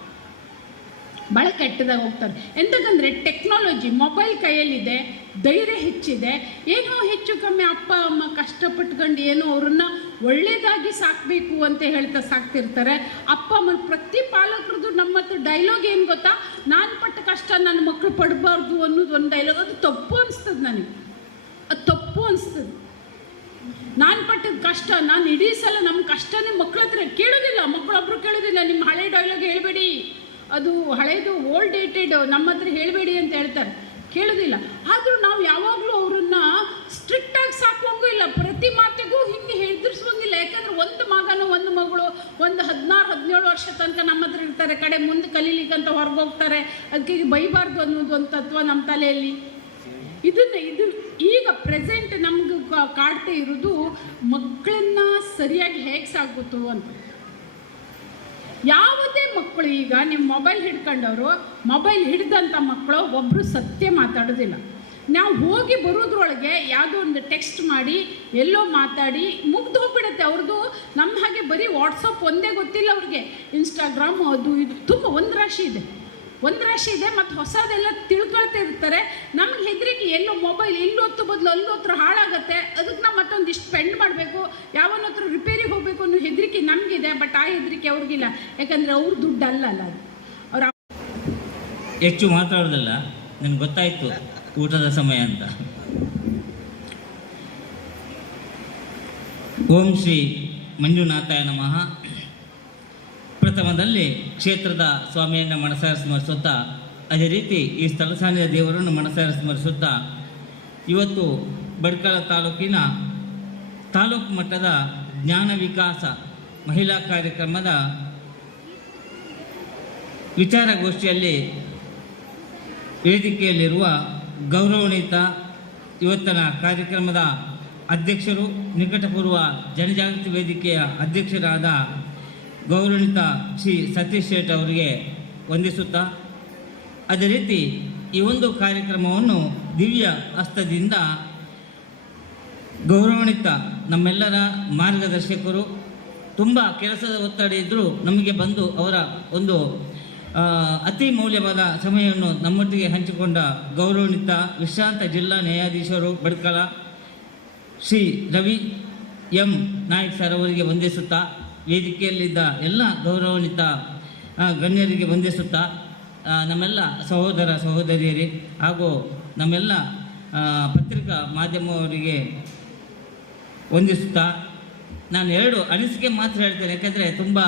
ಭಾಳ ಕೆಟ್ಟದಾಗಿ ಹೋಗ್ತಾರೆ. ಎಂತಕ್ಕಂದರೆ ಟೆಕ್ನಾಲಜಿ ಮೊಬೈಲ್ ಕೈಯಲ್ಲಿದೆ, ಧೈರ್ಯ ಹೆಚ್ಚಿದೆ, ಏನೋ ಹೆಚ್ಚು ಕಮ್ಮಿ ಅಪ್ಪ ಅಮ್ಮ ಕಷ್ಟಪಟ್ಕೊಂಡು ಏನೋ ಅವ್ರನ್ನ ಒಳ್ಳೇದಾಗಿ ಸಾಕಬೇಕು ಅಂತ ಹೇಳ್ತಾ ಸಾಕ್ತಿರ್ತಾರೆ. ಅಪ್ಪ ಅಮ್ಮ ಪ್ರತಿ ಪಾಲಕರದ್ದು ನಮ್ಮ ಹತ್ರ ಡೈಲಾಗ್ ಏನು ಗೊತ್ತಾ, ನಾನು ಪಟ್ಟ ಕಷ್ಟ ನನ್ನ ಮಕ್ಕಳು ಪಡಬಾರ್ದು ಅನ್ನೋದು ಒಂದು ಡೈಲಾಗ್. ಅದು ತಪ್ಪು ಅನಿಸ್ತದೆ ನನಗೆ, ಅದು ತಪ್ಪು ಅನಿಸ್ತದೆ. ನಾನು ಪಟ್ಟಿದ ಕಷ್ಟ, ನಾನು ಇಡೀ ಸಲ ನಮ್ಮ ಕಷ್ಟನೇ ಮಕ್ಕಳ ಹತ್ರ ಕೇಳೋದಿಲ್ಲ, ಮಕ್ಕಳೊಬ್ಬರು ಕೇಳೋದಿಲ್ಲ. ನಿಮ್ಮ ಹಳೆ ಡೈಲಾಗ್ ಹೇಳಬೇಡಿ, ಅದು ಹಳೇದು ಓಲ್ಡ್ ಡೇಟೆಡ್, ನಮ್ಮ ಹತ್ರ ಹೇಳಬೇಡಿ ಅಂತ ಹೇಳ್ತಾರೆ, ಕೇಳೋದಿಲ್ಲ. ಆದರೂ ನಾವು ಯಾವಾಗಲೂ ಅವ್ರನ್ನ ಸ್ಟ್ರಿಕ್ಟಾಗಿ ಸಾಕುವಂಗೂ ಇಲ್ಲ, ಪ್ರತಿ ಮಾತಿಗೂ ಹಿಂಗೆ ಹೆದರ್ಸೋಂಗಿಲ್ಲ. ಯಾಕಂದರೆ ಒಂದು ಮಗನೋ ಒಂದು ಮಗಳು ಒಂದು 16-17 ವರ್ಷ ತನಕ ನಮ್ಮ ಹತ್ರ ಇರ್ತಾರೆ, ಕಡೆ ಮುಂದೆ ಕಲೀಲಿಕ್ಕಂತ ಹೊರಗೋಗ್ತಾರೆ. ಅದಕ್ಕೆ ಬೈಬಾರ್ದು ಅನ್ನೋದು ಒಂದು ತತ್ವ ನಮ್ಮ ತಲೆಯಲ್ಲಿ. ಇದು ಈಗ ಪ್ರೆಸೆಂಟ್ ನಮ್ಗೆ ಕಾಡ್ತಾ ಇರೋದು ಮಕ್ಕಳನ್ನ ಸರಿಯಾಗಿ ಹೇಗೆ ಸಾಕುತ್ತು ಅಂತ. ಯಾವುದೇ ಮಕ್ಕಳು ಈಗ ನೀವು ಮೊಬೈಲ್ ಹಿಡ್ಕೊಂಡವರು, ಮೊಬೈಲ್ ಹಿಡ್ದಂಥ ಮಕ್ಕಳು ಒಬ್ಬರು ಸತ್ಯ ಮಾತಾಡೋದಿಲ್ಲ. ನಾವು ಹೋಗಿ ಬರೋದ್ರೊಳಗೆ ಯಾವುದೋ ಒಂದು ಟೆಕ್ಸ್ಟ್ ಮಾಡಿ ಎಲ್ಲೋ ಮಾತಾಡಿ ಮುಗ್ದು ಹೋಗ್ಬಿಡುತ್ತೆ ಅವ್ರದ್ದು. ನಮ್ಮ ಹಾಗೆ ಬರೀ ವಾಟ್ಸಪ್ ಒಂದೇ ಗೊತ್ತಿಲ್ಲ ಅವ್ರಿಗೆ, ಇನ್ಸ್ಟಾಗ್ರಾಮ್ ಅದು ಇದು ತುಂಬ ಒಂದು ರಾಶಿ ಇದೆ ಮತ್ತು ಹೊಸದೆಲ್ಲ ತಿಳ್ಕೊಳ್ತಾ ಇರ್ತಾರೆ. ನಮ್ಗೆ ಹೆದರಿಕೆ, ಎಲ್ಲೋ ಮೊಬೈಲ್ ಇಲ್ಲೊತ್ತು ಬದಲು ಅಲ್ಲೊತ್ತು ಹಾಳಾಗುತ್ತೆ, ಅದಕ್ಕೆ ನಾವು ಮತ್ತೊಂದಿಷ್ಟು ಸ್ಪೆಂಡ್ ಮಾಡಬೇಕು, ಯಾವನ ಹತ್ರ ರಿಪೇರಿಗೆ ಹೋಗಬೇಕು ಅನ್ನೋ ಹೆದರಿಕೆ ನಮಗಿದೆ. ಬಟ್ ಆ ಹೆದರಿಕೆ ಅವ್ರಿಗಿಲ್ಲ, ಯಾಕಂದರೆ ಅವ್ರ ದುಡ್ಡು ಅಲ್ಲ ಅದು. ಅವ್ರ ಹೆಚ್ಚು ಮಾತಾಡೋದಲ್ಲ, ನನಗೆ ಗೊತ್ತಾಯಿತು ಊಟದ ಸಮಯ ಅಂತ. ಓಂ ಶ್ರೀ ಮಂಜುನಾಥಾಯ ನಮಃ. ಪ್ರಥಮದಲ್ಲಿ ಕ್ಷೇತ್ರದ ಸ್ವಾಮಿಯನ್ನು ಮನಸಾರ ಸ್ಮರಿಸುತ್ತಾ, ಅದೇ ರೀತಿ ಈ ಸ್ಥಳ ಸಾನ್ನಿಧ್ಯ ದೇವರನ್ನು ಮನಸಾರ ಸ್ಮರಿಸುತ್ತಾ, ಇವತ್ತು ಬಡ್ಕಳ ತಾಲೂಕಿನ ತಾಲೂಕು ಮಟ್ಟದ ಜ್ಞಾನ ವಿಕಾಸ ಮಹಿಳಾ ಕಾರ್ಯಕ್ರಮದ ವಿಚಾರಗೋಷ್ಠಿಯಲ್ಲಿ ವೇದಿಕೆಯಲ್ಲಿರುವ ಗೌರವಾನ್ವಿತ ಇವತ್ತಿನ ಕಾರ್ಯಕ್ರಮದ ಅಧ್ಯಕ್ಷರು, ನಿಕಟಪೂರ್ವ ಜನಜಾಗೃತಿ ವೇದಿಕೆಯ ಅಧ್ಯಕ್ಷರಾದ ಗೌರವಾನ್ವಿತ ಶ್ರೀ ಸತೀಶ್ ಶೇಟ್ ಅವರಿಗೆ ವಂದಿಸುತ್ತಾ, ಅದೇ ರೀತಿ ಈ ಒಂದು ಕಾರ್ಯಕ್ರಮವನ್ನು ದಿವ್ಯ ಹಸ್ತದಿಂದ ಗೌರವಾನ್ವಿತ ನಮ್ಮೆಲ್ಲರ ಮಾರ್ಗದರ್ಶಕರು, ತುಂಬ ಕೆಲಸದ ಒತ್ತಡ ಇದ್ದರೂ ನಮಗೆ ಬಂದು ಅವರ ಒಂದು ಅತಿ ಮೌಲ್ಯವಾದ ಸಮಯವನ್ನು ನಮ್ಮೊಟ್ಟಿಗೆ ಹಂಚಿಕೊಂಡ ಗೌರವಾನ್ವಿತ ವಿಶ್ರಾಂತ ಜಿಲ್ಲಾ ನ್ಯಾಯಾಧೀಶರು ಬಡ್ಕಳ ಶ್ರೀ ರವಿ ಎಂ ನಾಯ್ಕ್ ಸರ್ ಅವರಿಗೆ ವಂದಿಸುತ್ತಾ, ವೇದಿಕೆಯಲ್ಲಿದ್ದ ಎಲ್ಲ ಗೌರವಾನ್ವಿತ ಗಣ್ಯರಿಗೆ ವಂದಿಸುತ್ತಾ, ನಮ್ಮೆಲ್ಲ ಸಹೋದರ ಸಹೋದರಿಯರಿ ಹಾಗೂ ನಮ್ಮೆಲ್ಲ ಪತ್ರಿಕಾ ಮಾಧ್ಯಮವರಿಗೆ ವಂದಿಸುತ್ತಾ, ನಾನು 2 ಅನಿಸಿಕೆ ಮಾತ್ರ ಹೇಳ್ತೇನೆ, ಯಾಕೆಂದರೆ ತುಂಬ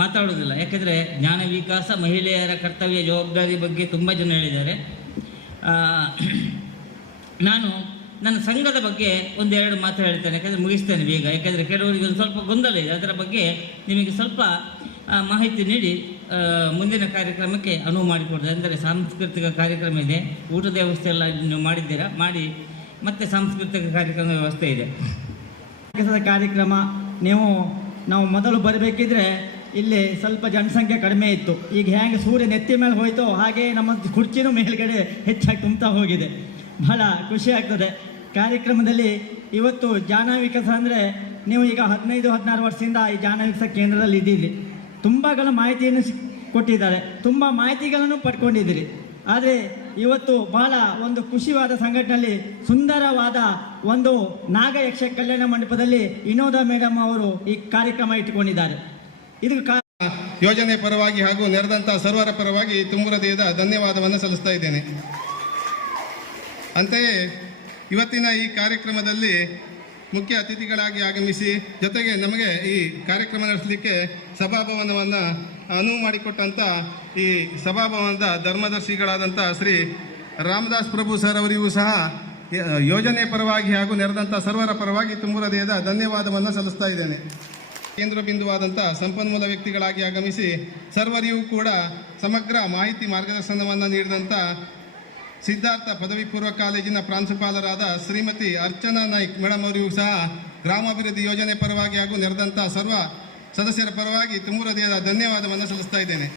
ಮಾತಾಡೋದಿಲ್ಲ. ಯಾಕೆಂದರೆ ಜ್ಞಾನ ವಿಕಾಸ ಮಹಿಳೆಯರ ಕರ್ತವ್ಯ ಜವಾಬ್ದಾರಿ ಬಗ್ಗೆ ತುಂಬ ಜನ ಹೇಳಿದ್ದಾರೆ. ನಾನು ನನ್ನ ಸಂಘದ ಬಗ್ಗೆ 1-2 ಮಾತು ಹೇಳ್ತೇನೆ, ಯಾಕೆಂದರೆ ಮುಗಿಸ್ತೇನೆ ಬೇಗ. ಯಾಕೆಂದರೆ ಕೆಲವರಿಗೆ ಒಂದು ಸ್ವಲ್ಪ ಗೊಂದಲ ಇದೆ, ಅದರ ಬಗ್ಗೆ ನಿಮಗೆ ಸ್ವಲ್ಪ ಮಾಹಿತಿ ನೀಡಿ ಮುಂದಿನ ಕಾರ್ಯಕ್ರಮಕ್ಕೆ ಅನುವು ಮಾಡಿಕೊಡ್ತೇನೆ. ಅಂದರೆ ಸಾಂಸ್ಕೃತಿಕ ಕಾರ್ಯಕ್ರಮ ಇದೆ, ಊಟದ ವ್ಯವಸ್ಥೆ ಎಲ್ಲ ನೀವು ಮಾಡಿದ್ದೀರಾ, ಮಾಡಿ ಮತ್ತೆ ಸಾಂಸ್ಕೃತಿಕ ಕಾರ್ಯಕ್ರಮ ವ್ಯವಸ್ಥೆ ಇದೆ. ಕಾರ್ಯಕ್ರಮ ನಾವು ಮೊದಲು ಬರಬೇಕಿದ್ರೆ ಇಲ್ಲಿ ಸ್ವಲ್ಪ ಜನಸಂಖ್ಯೆ ಕಡಿಮೆ ಇತ್ತು. ಈಗ ಹೇಗೆ ಸೂರ್ಯ ನೆತ್ತಿ ಮೇಲೆ ಹೋಯಿತೋ ಹಾಗೆ ನಮ್ಮ ಕುರ್ಚಿನೂ ಮೇಲ್ಗಡೆ ಹೆಚ್ಚಾಗಿ ತುಂಬ್ತಾ ಹೋಗಿದೆ. ಬಹಳ ಖುಷಿ ಆಗ್ತದೆ. ಕಾರ್ಯಕ್ರಮದಲ್ಲಿ ಇವತ್ತು ಜ್ಞಾನ ವಿಕಾಸ ಅಂದರೆ ನೀವು ಈಗ 15-16 ವರ್ಷದಿಂದ ಈ ಜ್ಞಾನ ವಿಕಾಸ ಕೇಂದ್ರದಲ್ಲಿ ಇದ್ದೀರಿ. ತುಂಬಗಳ ಮಾಹಿತಿಯನ್ನು ಕೊಟ್ಟಿದ್ದಾರೆ, ತುಂಬ ಮಾಹಿತಿಗಳನ್ನು ಪಡ್ಕೊಂಡಿದ್ದೀರಿ. ಆದರೆ ಇವತ್ತು ಬಹಳ ಒಂದು ಖುಷಿವಾದ ಸಂಘಟನೆಯಲ್ಲಿ ಸುಂದರವಾದ ಒಂದು ನಾಗ ಯಕ್ಷ ಕಲ್ಯಾಣ ಮಂಟಪದಲ್ಲಿ ವಿನೋದ ಮೇಡಮ್ ಅವರು ಈ ಕಾರ್ಯಕ್ರಮ ಇಟ್ಟುಕೊಂಡಿದ್ದಾರೆ. ಇದು ಯೋಜನೆ ಪರವಾಗಿ ಹಾಗೂ ನೆರೆದಂಥ ಸರ್ವರ ಪರವಾಗಿ ತುಂಬ ಹೃದಯದ ಧನ್ಯವಾದವನ್ನು ಸಲ್ಲಿಸ್ತಾ ಇದ್ದೇನೆ. ಅಂತೆಯೇ ಇವತ್ತಿನ ಈ ಕಾರ್ಯಕ್ರಮದಲ್ಲಿ ಮುಖ್ಯ ಅತಿಥಿಗಳಾಗಿ ಆಗಮಿಸಿ ಜೊತೆಗೆ ನಮಗೆ ಈ ಕಾರ್ಯಕ್ರಮ ನಡೆಸಲಿಕ್ಕೆ ಸಭಾಭವನವನ್ನು ಅನುವು ಮಾಡಿಕೊಟ್ಟಂಥ ಈ ಸಭಾಭವನದ ಧರ್ಮದರ್ಶಿಗಳಾದಂಥ ಶ್ರೀ ರಾಮದಾಸ್ ಪ್ರಭು ಸರ್ ಅವರಿಗೂ ಸಹ ಯೋಜನೆ ಪರವಾಗಿ ಹಾಗೂ ನೆರೆದಂಥ ಸರ್ವರ ಪರವಾಗಿ ತುಂಬ ಹೃದಯದ ಧನ್ಯವಾದವನ್ನು ಸಲ್ಲಿಸ್ತಾ ಇದ್ದೇನೆ. ಕೇಂದ್ರ ಬಿಂದುವಾದಂಥ ಸಂಪನ್ಮೂಲ ವ್ಯಕ್ತಿಗಳಾಗಿ ಆಗಮಿಸಿ ಸರ್ವರಿಗೂ ಕೂಡ ಸಮಗ್ರ ಮಾಹಿತಿ ಮಾರ್ಗದರ್ಶನವನ್ನು ನೀಡಿದಂಥ ಸಿದ್ಧಾರ್ಥ ಪದವಿ ಪೂರ್ವ ಕಾಲೇಜಿನ ಪ್ರಾಂಶುಪಾಲರಾದ ಶ್ರೀಮತಿ ಅರ್ಚನಾ ನಾಯ್ಕ್ ಮೇಡಮ್ ಅವರಿಗೂ ಸಹ ಗ್ರಾಮಾಭಿವೃದ್ಧಿ ಯೋಜನೆ ಪರವಾಗಿ ಹಾಗೂ ನೆರೆದಂಥ ಸರ್ವ ಸದಸ್ಯರ ಪರವಾಗಿ ತುಂಬ ಹೃದಯದ ಧನ್ಯವಾದವನ್ನು ಸಲ್ಲಿಸ್ತಾ ಇದ್ದೇನೆ.